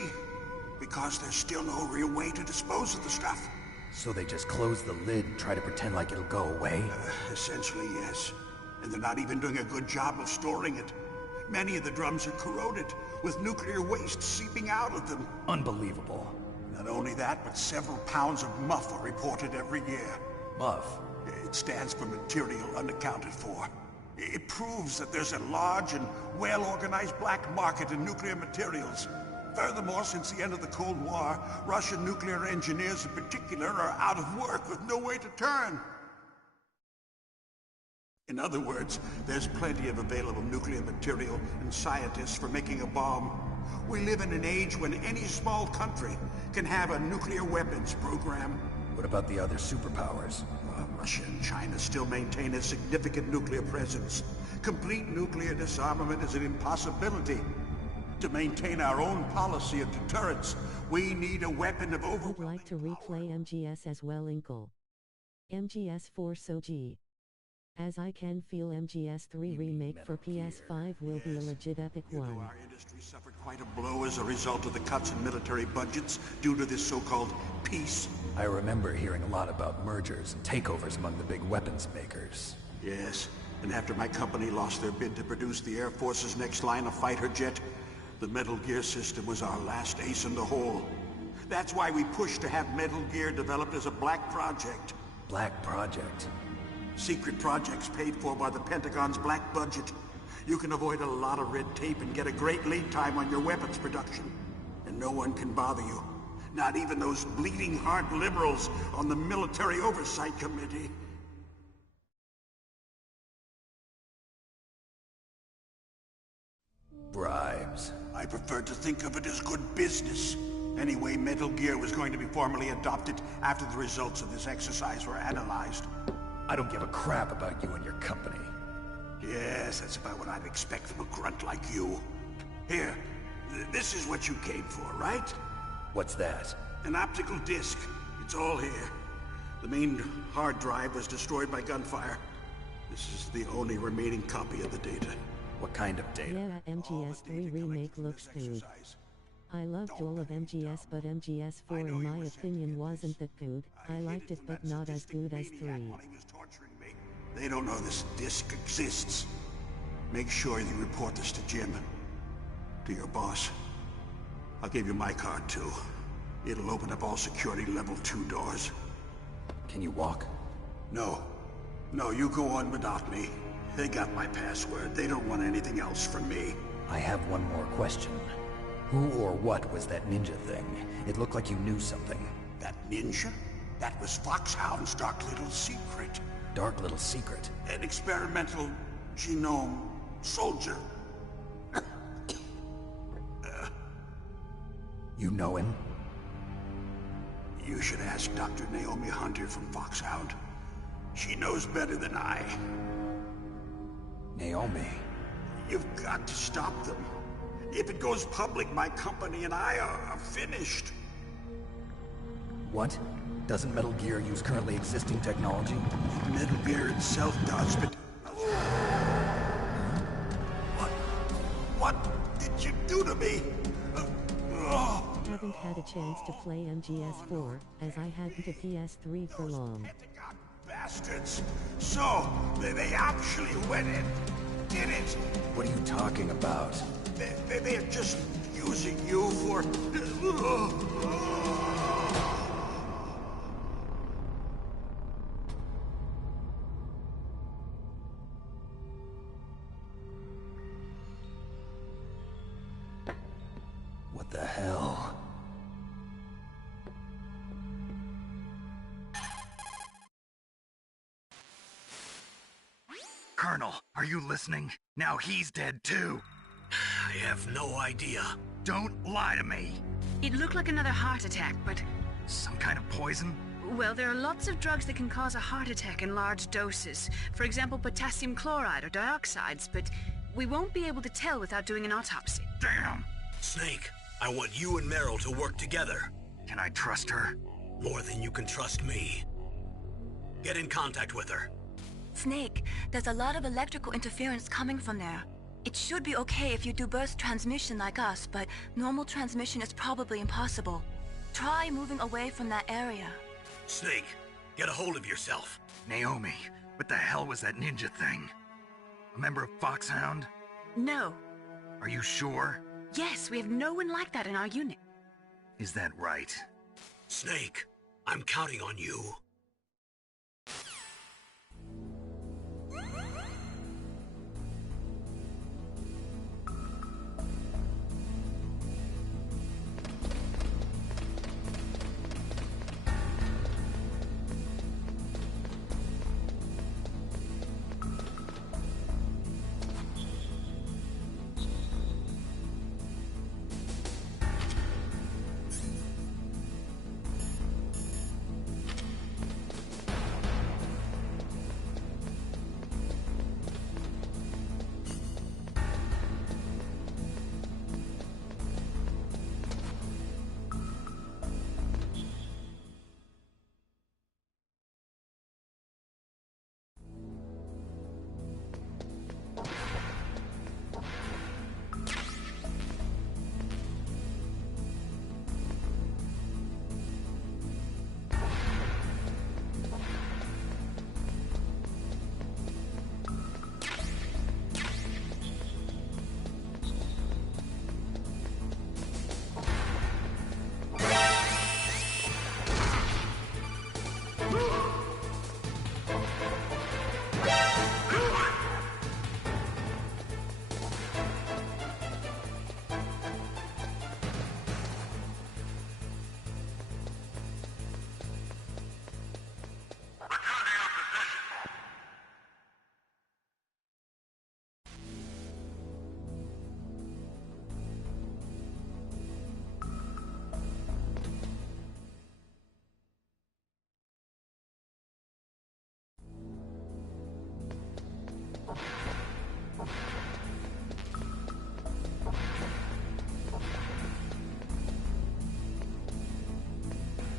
Because there's still no real way to dispose of the stuff. So they just close the lid and try to pretend like it'll go away? Essentially, yes. And they're not even doing a good job of storing it. Many of the drums are corroded, with nuclear waste seeping out of them. Unbelievable. Not only that, but several pounds of MUF are reported every year. MUF? It stands for material unaccounted for. It proves that there's a large and well-organized black market in nuclear materials. Furthermore, since the end of the Cold War, Russian nuclear engineers in particular are out of work with no way to turn. In other words, there's plenty of available nuclear material and scientists for making a bomb. We live in an age when any small country can have a nuclear weapons program. What about the other superpowers? Russia and China still maintain a significant nuclear presence. Complete nuclear disarmament is an impossibility. To maintain our own policy of deterrence, we need a weapon of overwhelming I'd like to replay MGS as well, Inkle. MGS4 Soji. As I can feel MGS3 remake for PS5 will be a legit epic one. Our industry suffered quite a blow as a result of the cuts in military budgets due to this so-called peace. I remember hearing a lot about mergers and takeovers among the big weapons makers. Yes, and after my company lost their bid to produce the Air Force's next line of fighter jet, the Metal Gear system was our last ace in the hole. That's why we pushed to have Metal Gear developed as a black project. Black project? Secret projects paid for by the Pentagon's black budget. You can avoid a lot of red tape and get a great lead time on your weapons production. And no one can bother you. Not even those bleeding heart liberals on the Military Oversight Committee. Bribes. I prefer to think of it as good business. Anyway, Metal Gear was going to be formally adopted after the results of this exercise were analyzed. I don't give a crap about you and your company. Yes, that's about what I'd expect from a grunt like you. Here, this is what you came for, right? What's that? An optical disc. It's all here. The main hard drive was destroyed by gunfire. This is the only remaining copy of the data. What kind of data? Yeah, MGS3 remake looks good. I loved all of MGS, but MGS4 in my opinion wasn't that good. I liked it, but not as good as 3. They don't know this disc exists. Make sure you report this to Jim. To your boss. I'll give you my card too. It'll open up all security level 2 doors. Can you walk? No. No, you go on without me. They got my password. They don't want anything else from me. I have one more question. Who or what was that ninja thing? It looked like you knew something. That ninja? That was Foxhound's dark little secret. Dark little secret? An experimental genome soldier. You know him? You should ask Dr. Naomi Hunter from Foxhound. She knows better than I. Naomi? You've got to stop them. If it goes public, my company and I are finished. What? Doesn't Metal Gear use currently existing technology? Metal Gear itself does, but... What did you do to me? Haven't had a chance to play MGS4, as I hadn't a PS3 for long. Bastards! So, they actually went and did it! What are you talking about? They're just using you for... What the hell? Colonel, are you listening? Now he's dead too. I have no idea. Don't lie to me. It looked like another heart attack, but... Some kind of poison? Well, there are lots of drugs that can cause a heart attack in large doses. For example, potassium chloride or dioxides, but we won't be able to tell without doing an autopsy. Damn! Snake, I want you and Meryl to work together. Can I trust her? More than you can trust me. Get in contact with her. Snake, there's a lot of electrical interference coming from there. It should be okay if you do burst transmission like us, but normal transmission is probably impossible. Try moving away from that area. Snake, get a hold of yourself. Naomi, what the hell was that ninja thing? A member of Foxhound? No. Are you sure? Yes, we have no one like that in our unit. Is that right? Snake, I'm counting on you.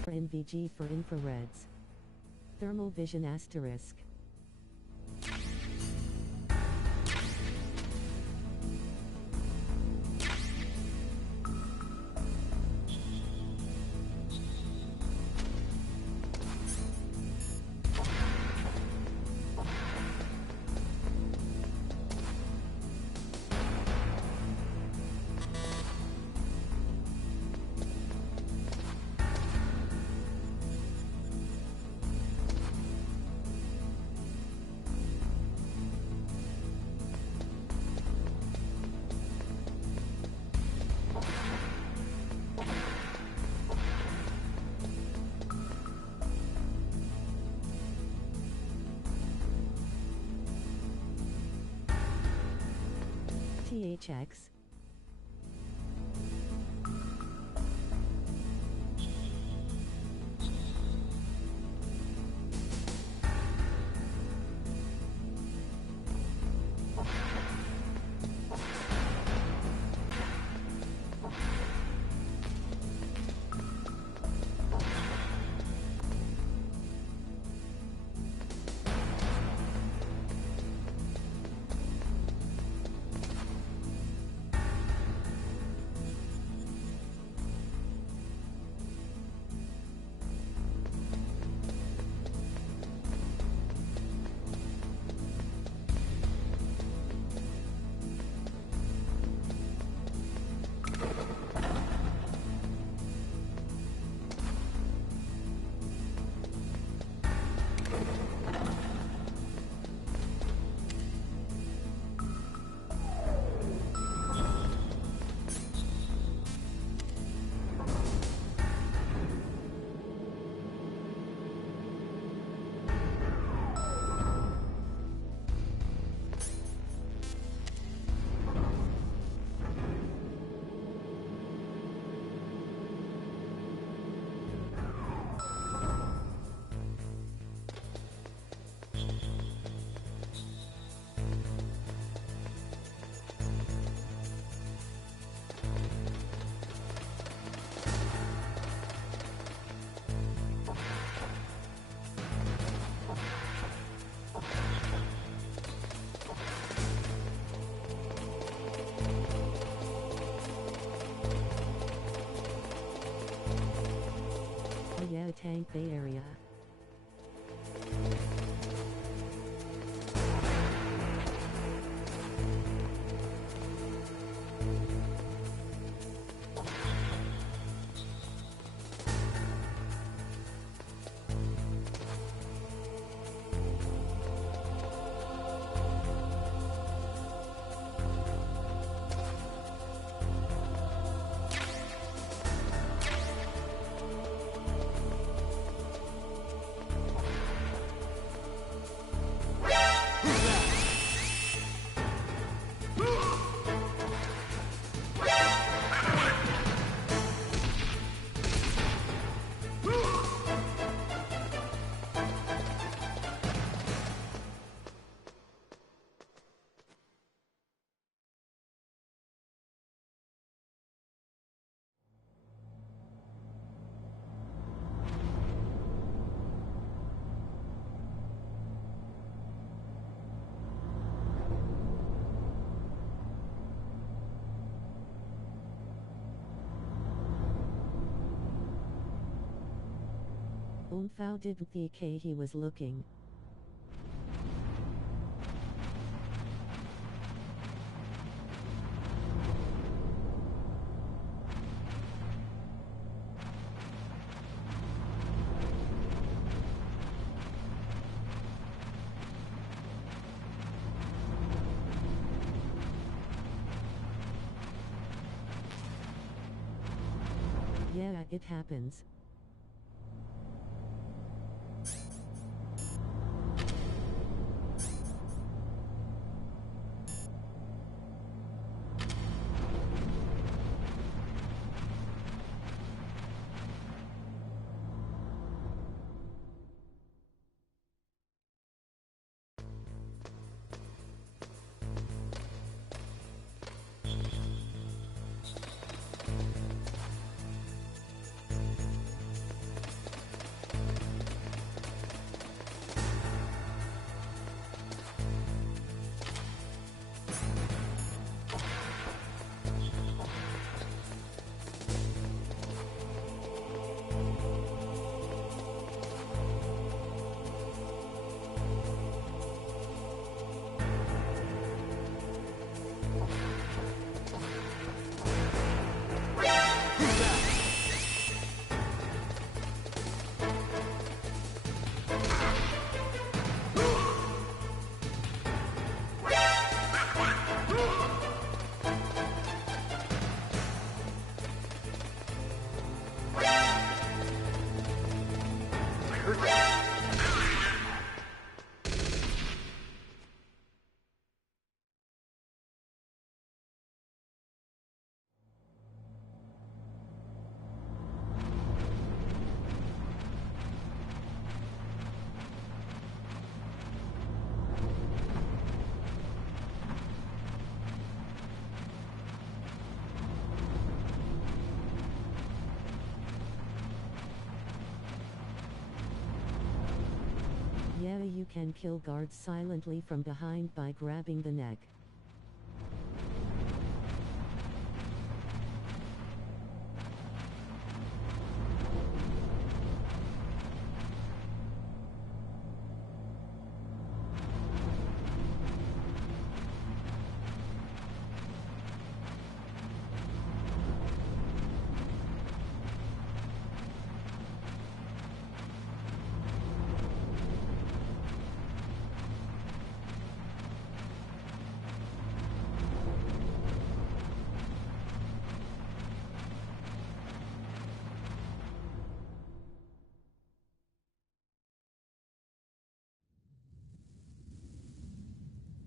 NVG for infrareds. Thermal vision asterisk. THX. Tank Bay area. Umfao didn't think he was looking. Yeah, it happens. Yeah, you can kill guards silently from behind by grabbing the neck.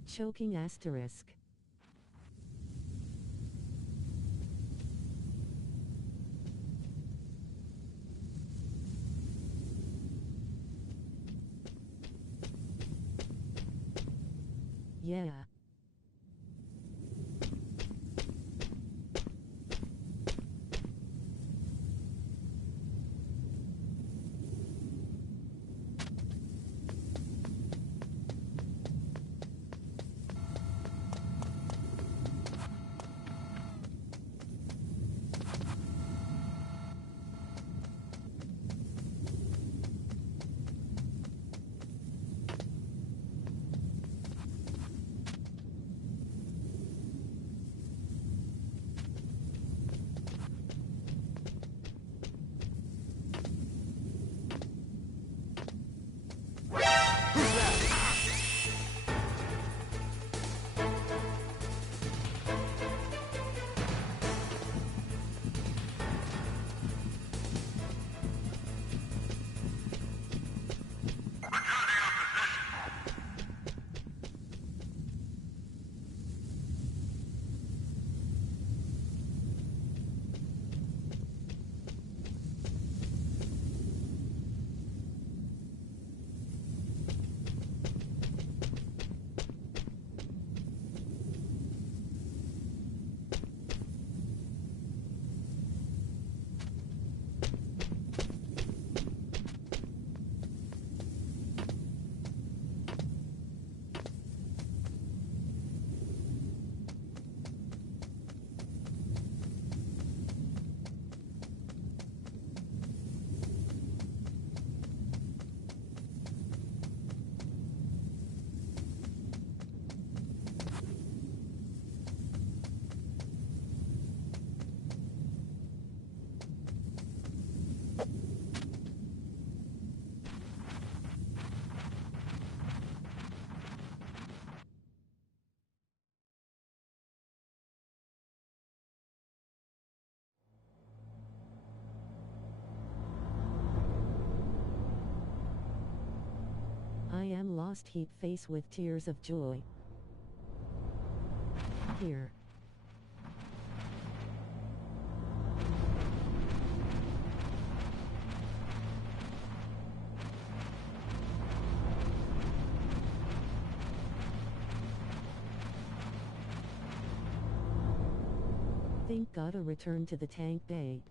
Choking asterisk. Yeah. I am lost, heat face with tears of joy. Here. Think gotta return to the tank bay.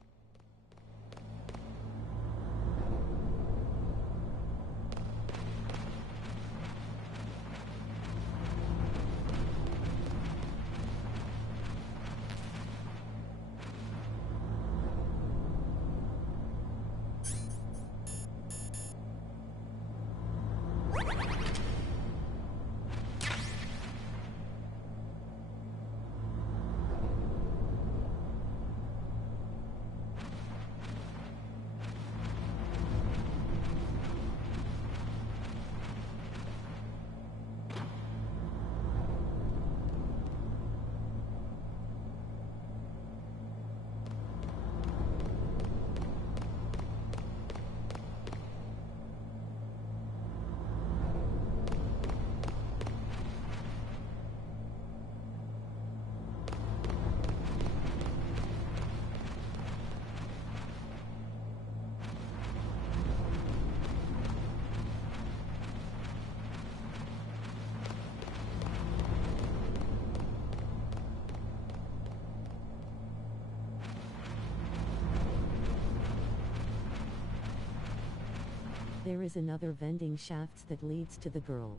There is another vending shafts that leads to the girl.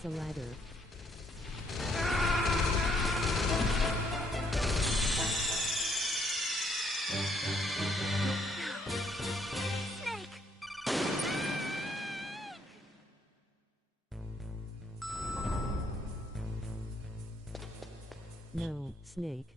is a ladder. No, Snake.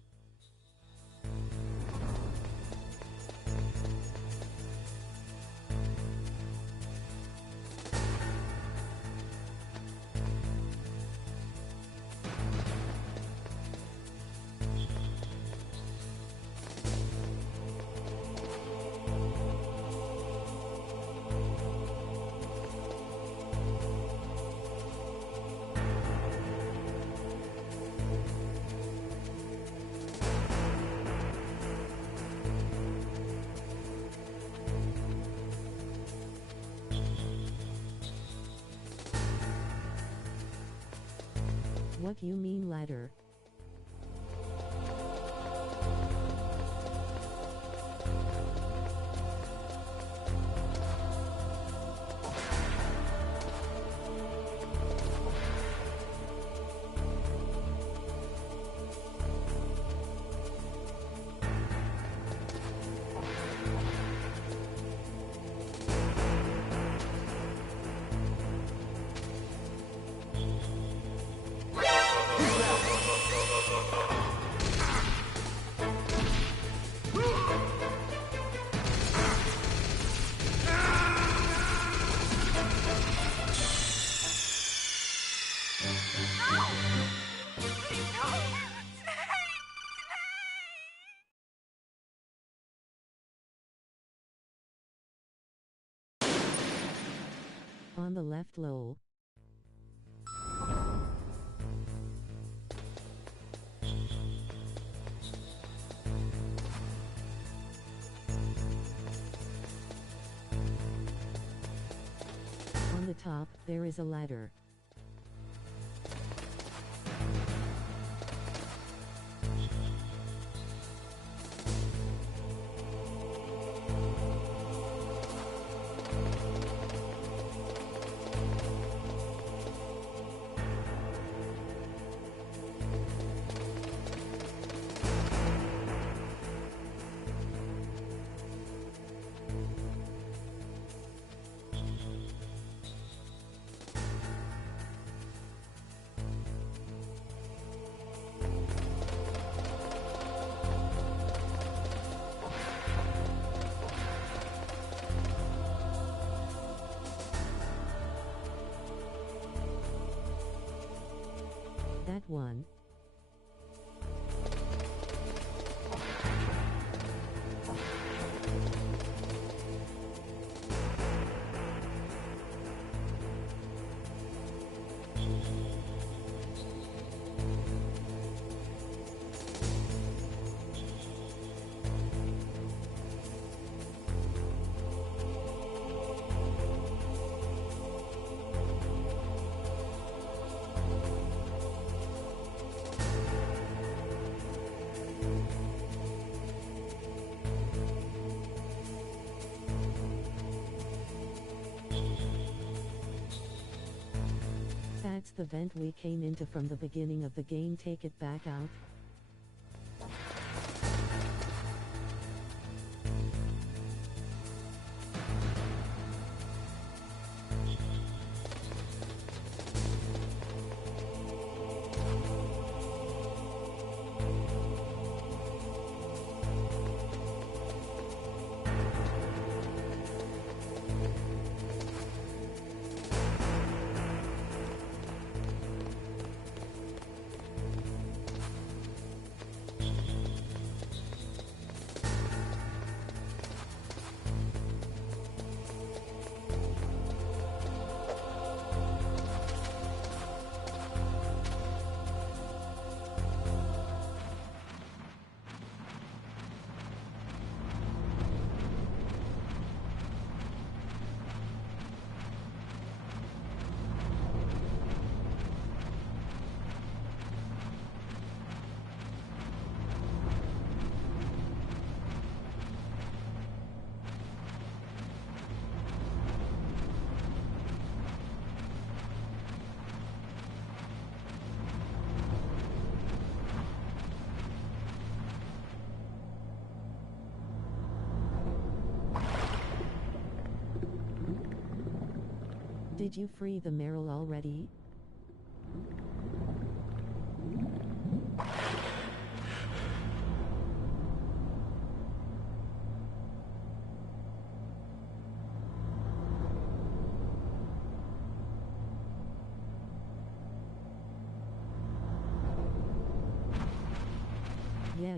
What you mean ladder? On the left low. On the top, there is a ladder. That one. That's the vent we came into from the beginning of the game. Take it back out. Did you free the Meryl already? Yeah.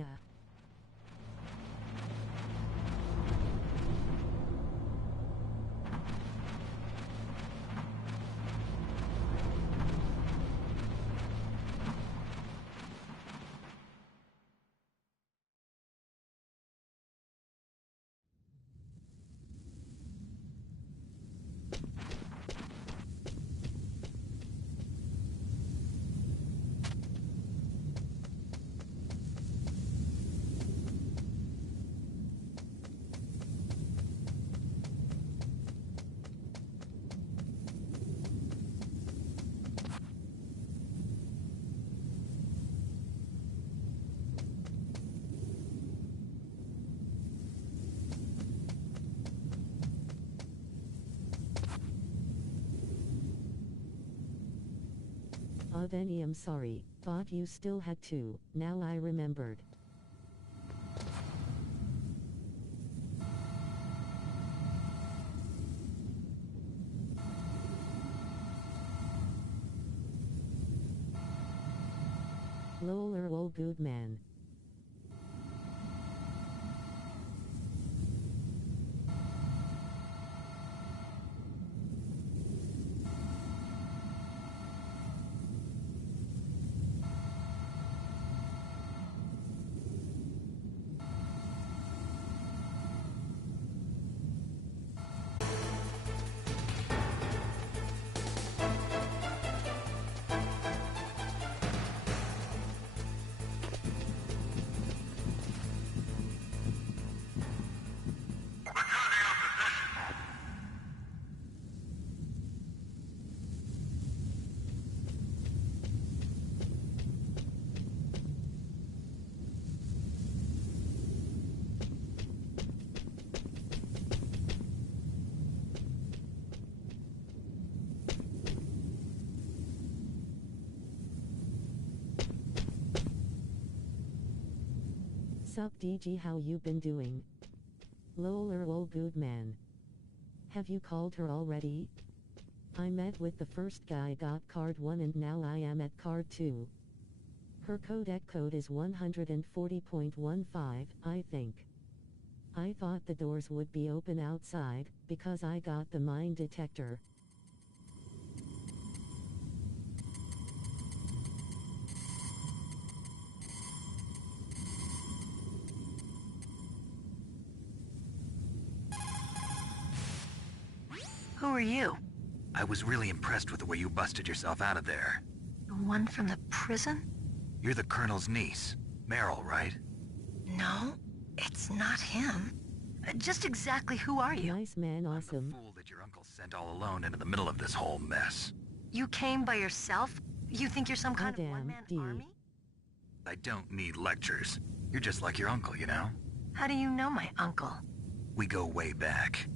Aveni, I'm sorry, thought you still had two, now I remembered. Lowler all good man. Sup DG, how you been doing? Lowler all good man. Have you called her already? I met with the first guy, got card 1 and now I am at card 2. Her codec code is 140.15, I think. I thought the doors would be open outside, because I got the mine detector. Who are you? I was really impressed with the way you busted yourself out of there. The one from the prison? You're the Colonel's niece, Meryl, right? No, it's not him. Just exactly who are you? Nice man, awesome. I'm the fool that your uncle sent all alone into the middle of this whole mess. You came by yourself? You think you're some kind of one-man army? I don't need lectures. You're just like your uncle, you know? How do you know my uncle? We go way back.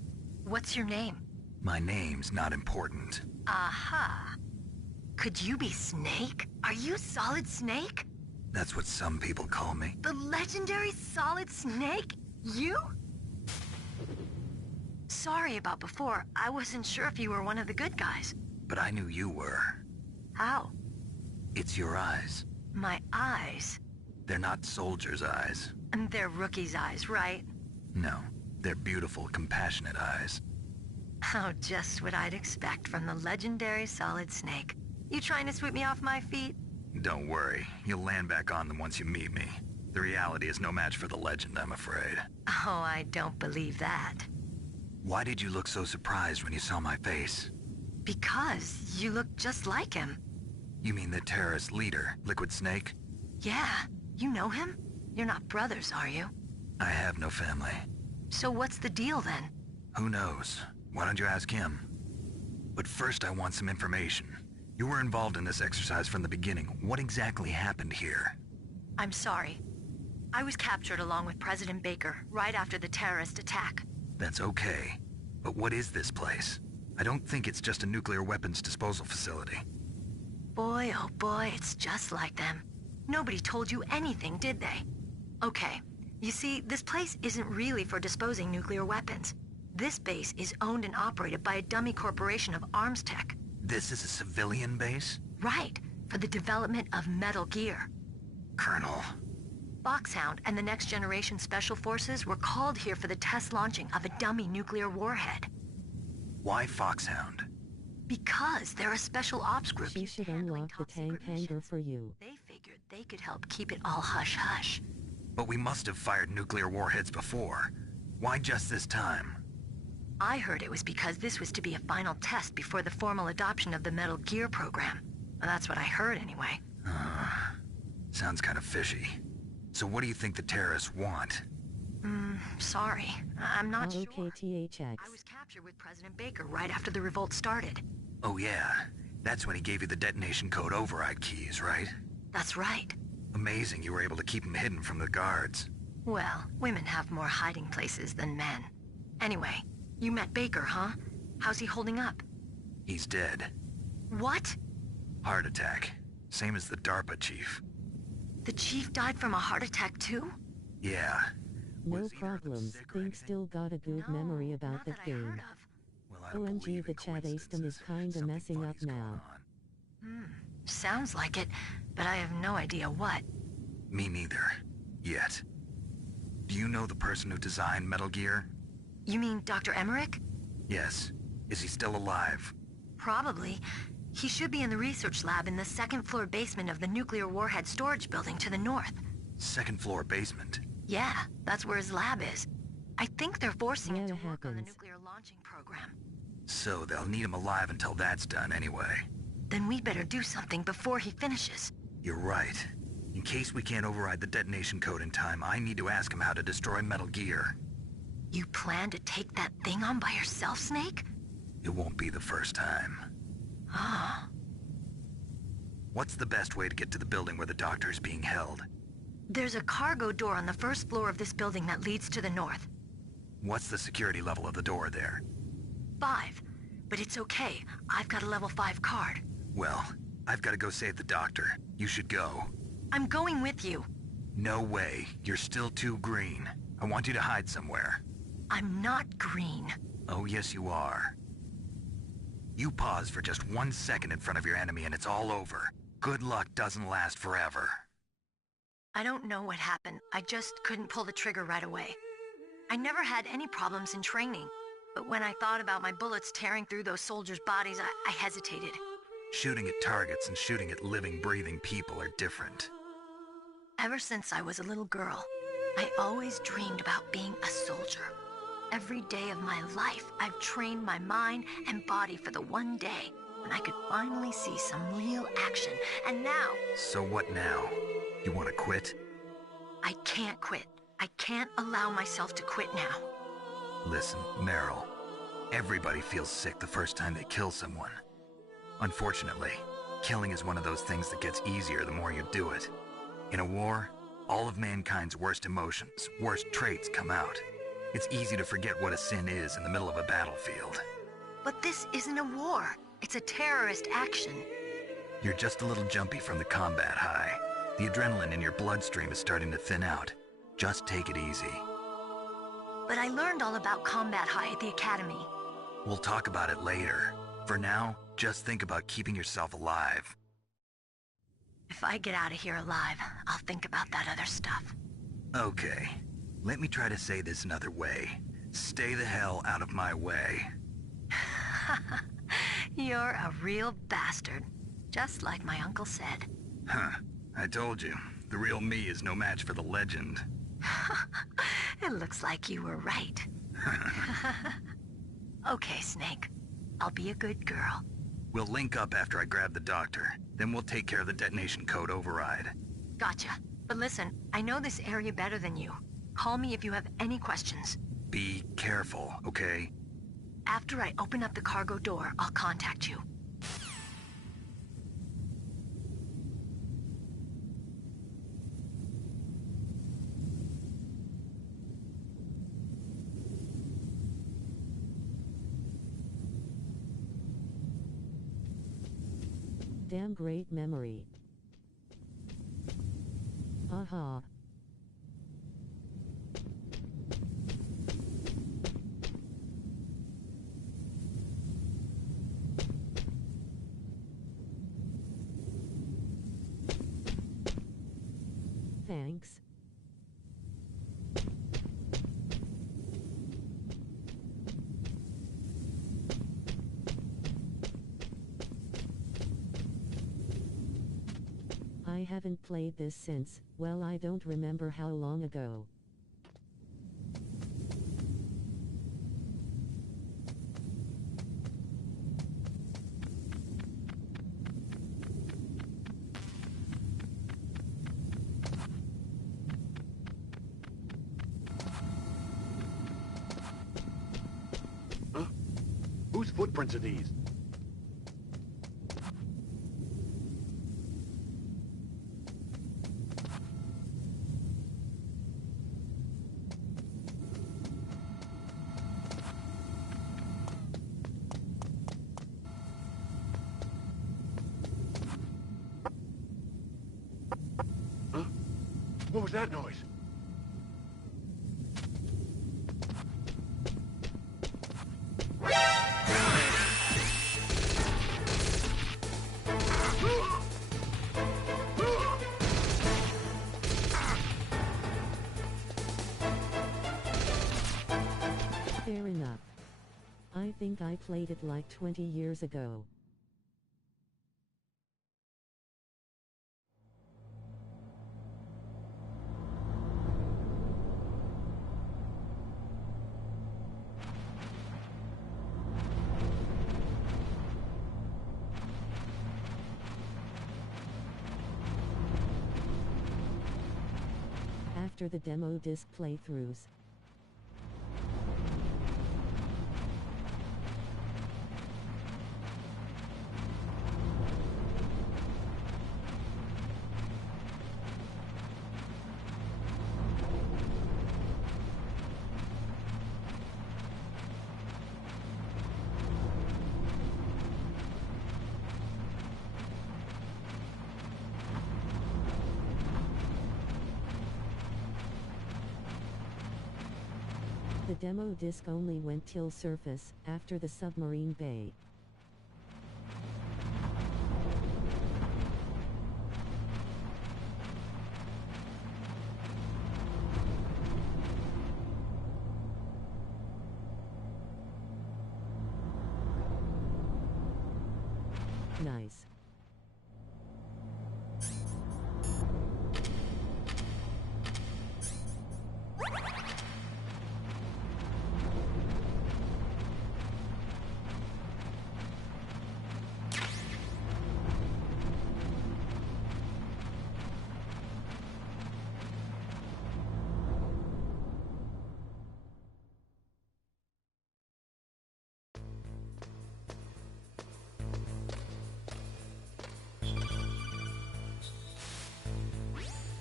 What's your name? My name's not important. Aha. Could you be Snake? Are you Solid Snake? That's what some people call me. The legendary Solid Snake? You? Sorry about before. I wasn't sure if you were one of the good guys. But I knew you were. How? It's your eyes. My eyes? They're not soldiers' eyes. And they're rookies' eyes, right? No, they're beautiful, compassionate eyes. Oh, just what I'd expect from the legendary Solid Snake. You trying to sweep me off my feet? Don't worry, you'll land back on them once you meet me. The reality is no match for the legend, I'm afraid. Oh, I don't believe that. Why did you look so surprised when you saw my face? Because you look just like him. You mean the terrorist leader, Liquid Snake? Yeah, you know him? You're not brothers, are you? I have no family. So what's the deal then? Who knows? Why don't you ask him? But first I want some information. You were involved in this exercise from the beginning. What exactly happened here? I'm sorry. I was captured along with President Baker right after the terrorist attack. That's okay. But what is this place? I don't think it's just a nuclear weapons disposal facility. Boy, oh boy, it's just like them. Nobody told you anything, did they? Okay, you see, this place isn't really for disposing nuclear weapons. This base is owned and operated by a dummy corporation of arms tech. This is a civilian base? Right, for the development of Metal Gear. Colonel. Foxhound and the Next Generation Special Forces were called here for the test launching of a dummy nuclear warhead. Why Foxhound? Because they're a special ops group. She should unlock the tank hangar for you. They figured they could help keep it all hush-hush. But we must have fired nuclear warheads before. Why just this time? I heard it was because this was to be a final test before the formal adoption of the Metal Gear program. Well, that's what I heard anyway. Sounds kind of fishy. So what do you think the terrorists want? Sorry. I'm not sure. THX. I was captured with President Baker right after the revolt started. Oh yeah, that's when he gave you the detonation code override keys, right? That's right. Amazing you were able to keep them hidden from the guards. Well, women have more hiding places than men. Anyway, you met Baker, huh? How's he holding up? He's dead. What? Heart attack. Same as the DARPA chief. The chief died from a heart attack too? Yeah. No problems. Think still got a good memory about the game. OMG, the chat Aston is kinda messing up now. Sounds like it, but I have no idea what. Me neither. Yet. Do you know the person who designed Metal Gear? You mean Dr. Emmerich? Yes. Is he still alive? Probably. He should be in the research lab in the second-floor basement of the nuclear warhead storage building to the north. Second floor basement? Yeah, that's where his lab is. I think they're forcing him to work on the happens. nuclear launching program. So they'll need him alive until that's done anyway. Then we better do something before he finishes. You're right. In case we can't override the detonation code in time, I need to ask him how to destroy Metal Gear. You plan to take that thing on by yourself, Snake? It won't be the first time. Ah. What's the best way to get to the building where the doctor is being held? There's a cargo door on the first floor of this building that leads to the north. What's the security level of the door there? 5. But it's okay. I've got a level 5 card. Well, I've got to go save the doctor. You should go. I'm going with you. No way. You're still too green. I want you to hide somewhere. I'm not green. Oh, yes you are. You pause for just 1 second in front of your enemy and it's all over. Good luck doesn't last forever. I don't know what happened. I just couldn't pull the trigger right away. I never had any problems in training, but when I thought about my bullets tearing through those soldiers' bodies, I hesitated. Shooting at targets and shooting at living, breathing people are different. Ever since I was a little girl, I always dreamed about being a soldier. Every day of my life, I've trained my mind and body for the one day when I could finally see some real action, and now... So what now? You want to quit? I can't quit. I can't allow myself to quit now. Listen, Meryl. Everybody feels sick the first time they kill someone. Unfortunately, killing is one of those things that gets easier the more you do it. In a war, all of mankind's worst emotions, worst traits come out. It's easy to forget what a sin is in the middle of a battlefield. But this isn't a war. It's a terrorist action. You're just a little jumpy from the combat high. The adrenaline in your bloodstream is starting to thin out. Just take it easy. But I learned all about combat high at the academy. We'll talk about it later. For now, just think about keeping yourself alive. If I get out of here alive, I'll think about that other stuff. Okay. Let me try to say this another way. Stay the hell out of my way. You're a real bastard. Just like my uncle said. Huh. I told you. The real me is no match for the legend. It looks like you were right. Okay, Snake. I'll be a good girl. We'll link up after I grab the doctor. Then we'll take care of the detonation code override. Gotcha. But listen, I know this area better than you. Call me if you have any questions. Be careful, okay? After I open up the cargo door, I'll contact you. Damn great memory. Aha. Thanks. I haven't played this since, well, I don't remember how long ago. Huh? Whose footprints are these? What was that noise? Fair enough. I think I played it like 20 years ago. After the demo disc playthroughs. The demo disc only went till surface, after the submarine bay. Nice.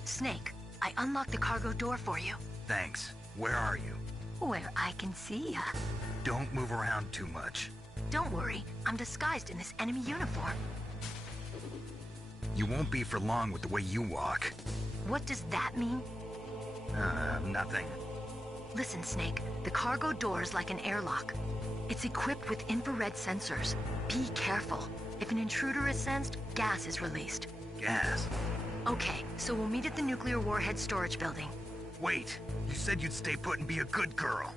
Snake, I unlocked the cargo door for you. Thanks. Where are you? Where I can see ya. Don't move around too much. Don't worry, I'm disguised in this enemy uniform. You won't be for long with the way you walk. What does that mean? Nothing. Listen, Snake, the cargo door is like an airlock. It's equipped with infrared sensors. Be careful. If an intruder is sensed, gas is released. Gas? Okay, so we'll meet at the nuclear warhead storage building. Wait, you said you'd stay put and be a good girl.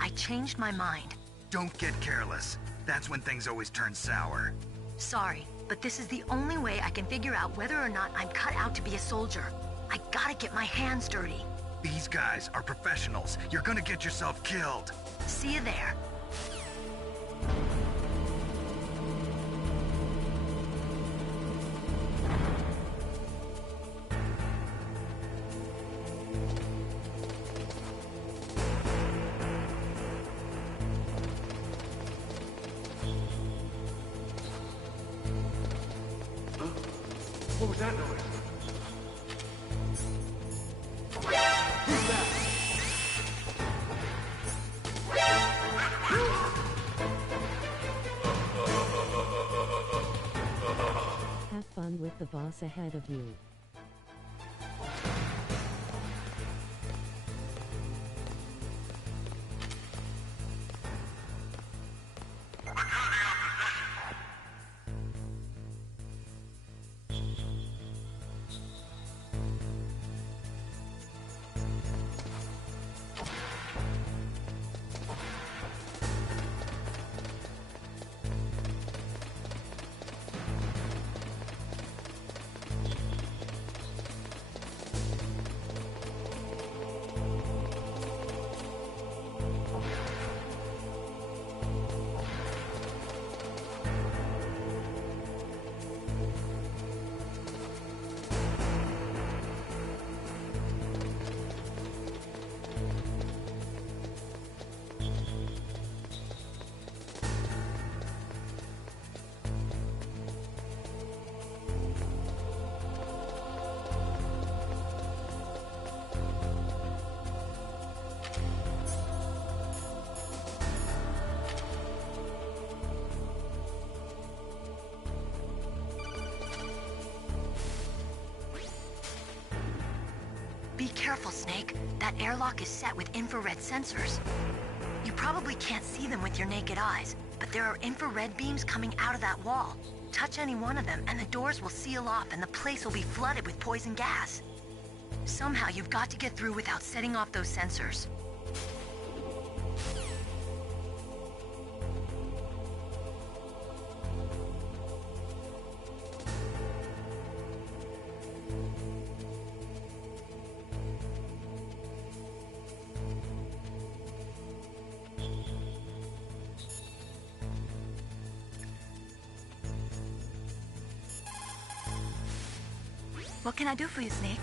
I changed my mind. Don't get careless. That's when things always turn sour. Sorry, but this is the only way I can figure out whether or not I'm cut out to be a soldier. I gotta get my hands dirty. These guys are professionals. You're gonna get yourself killed. See you there. What was that noise? with the boss ahead of you. Be careful, Snake. That airlock is set with infrared sensors. You probably can't see them with your naked eyes, but there are infrared beams coming out of that wall. Touch any one of them, and the doors will seal off, and the place will be flooded with poison gas. Somehow, you've got to get through without setting off those sensors. What can I do for you, Snake?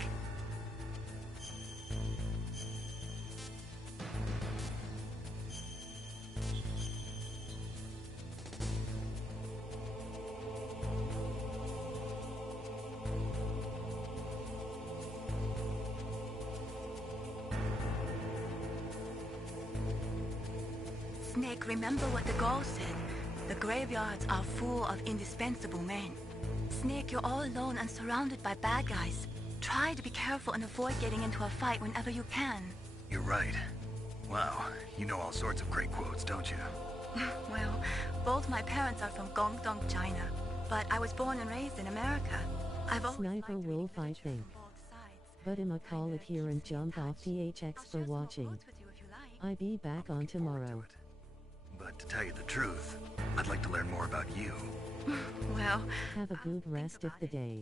Snake, remember what the Gaul said. The graveyards are full of indispensable men. Snake, you're all alone and surrounded by bad guys. Try to be careful and avoid getting into a fight whenever you can. You're right. Wow, you know all sorts of great quotes, don't you? Well, both my parents are from Guangdong, China, but I was born and raised in America. Sniper Wolf, I think. But I'ma call it here and jump off THX for watching. I be back on tomorrow. But to tell you the truth, I'd like to learn more about you. Well, have a good rest of the day.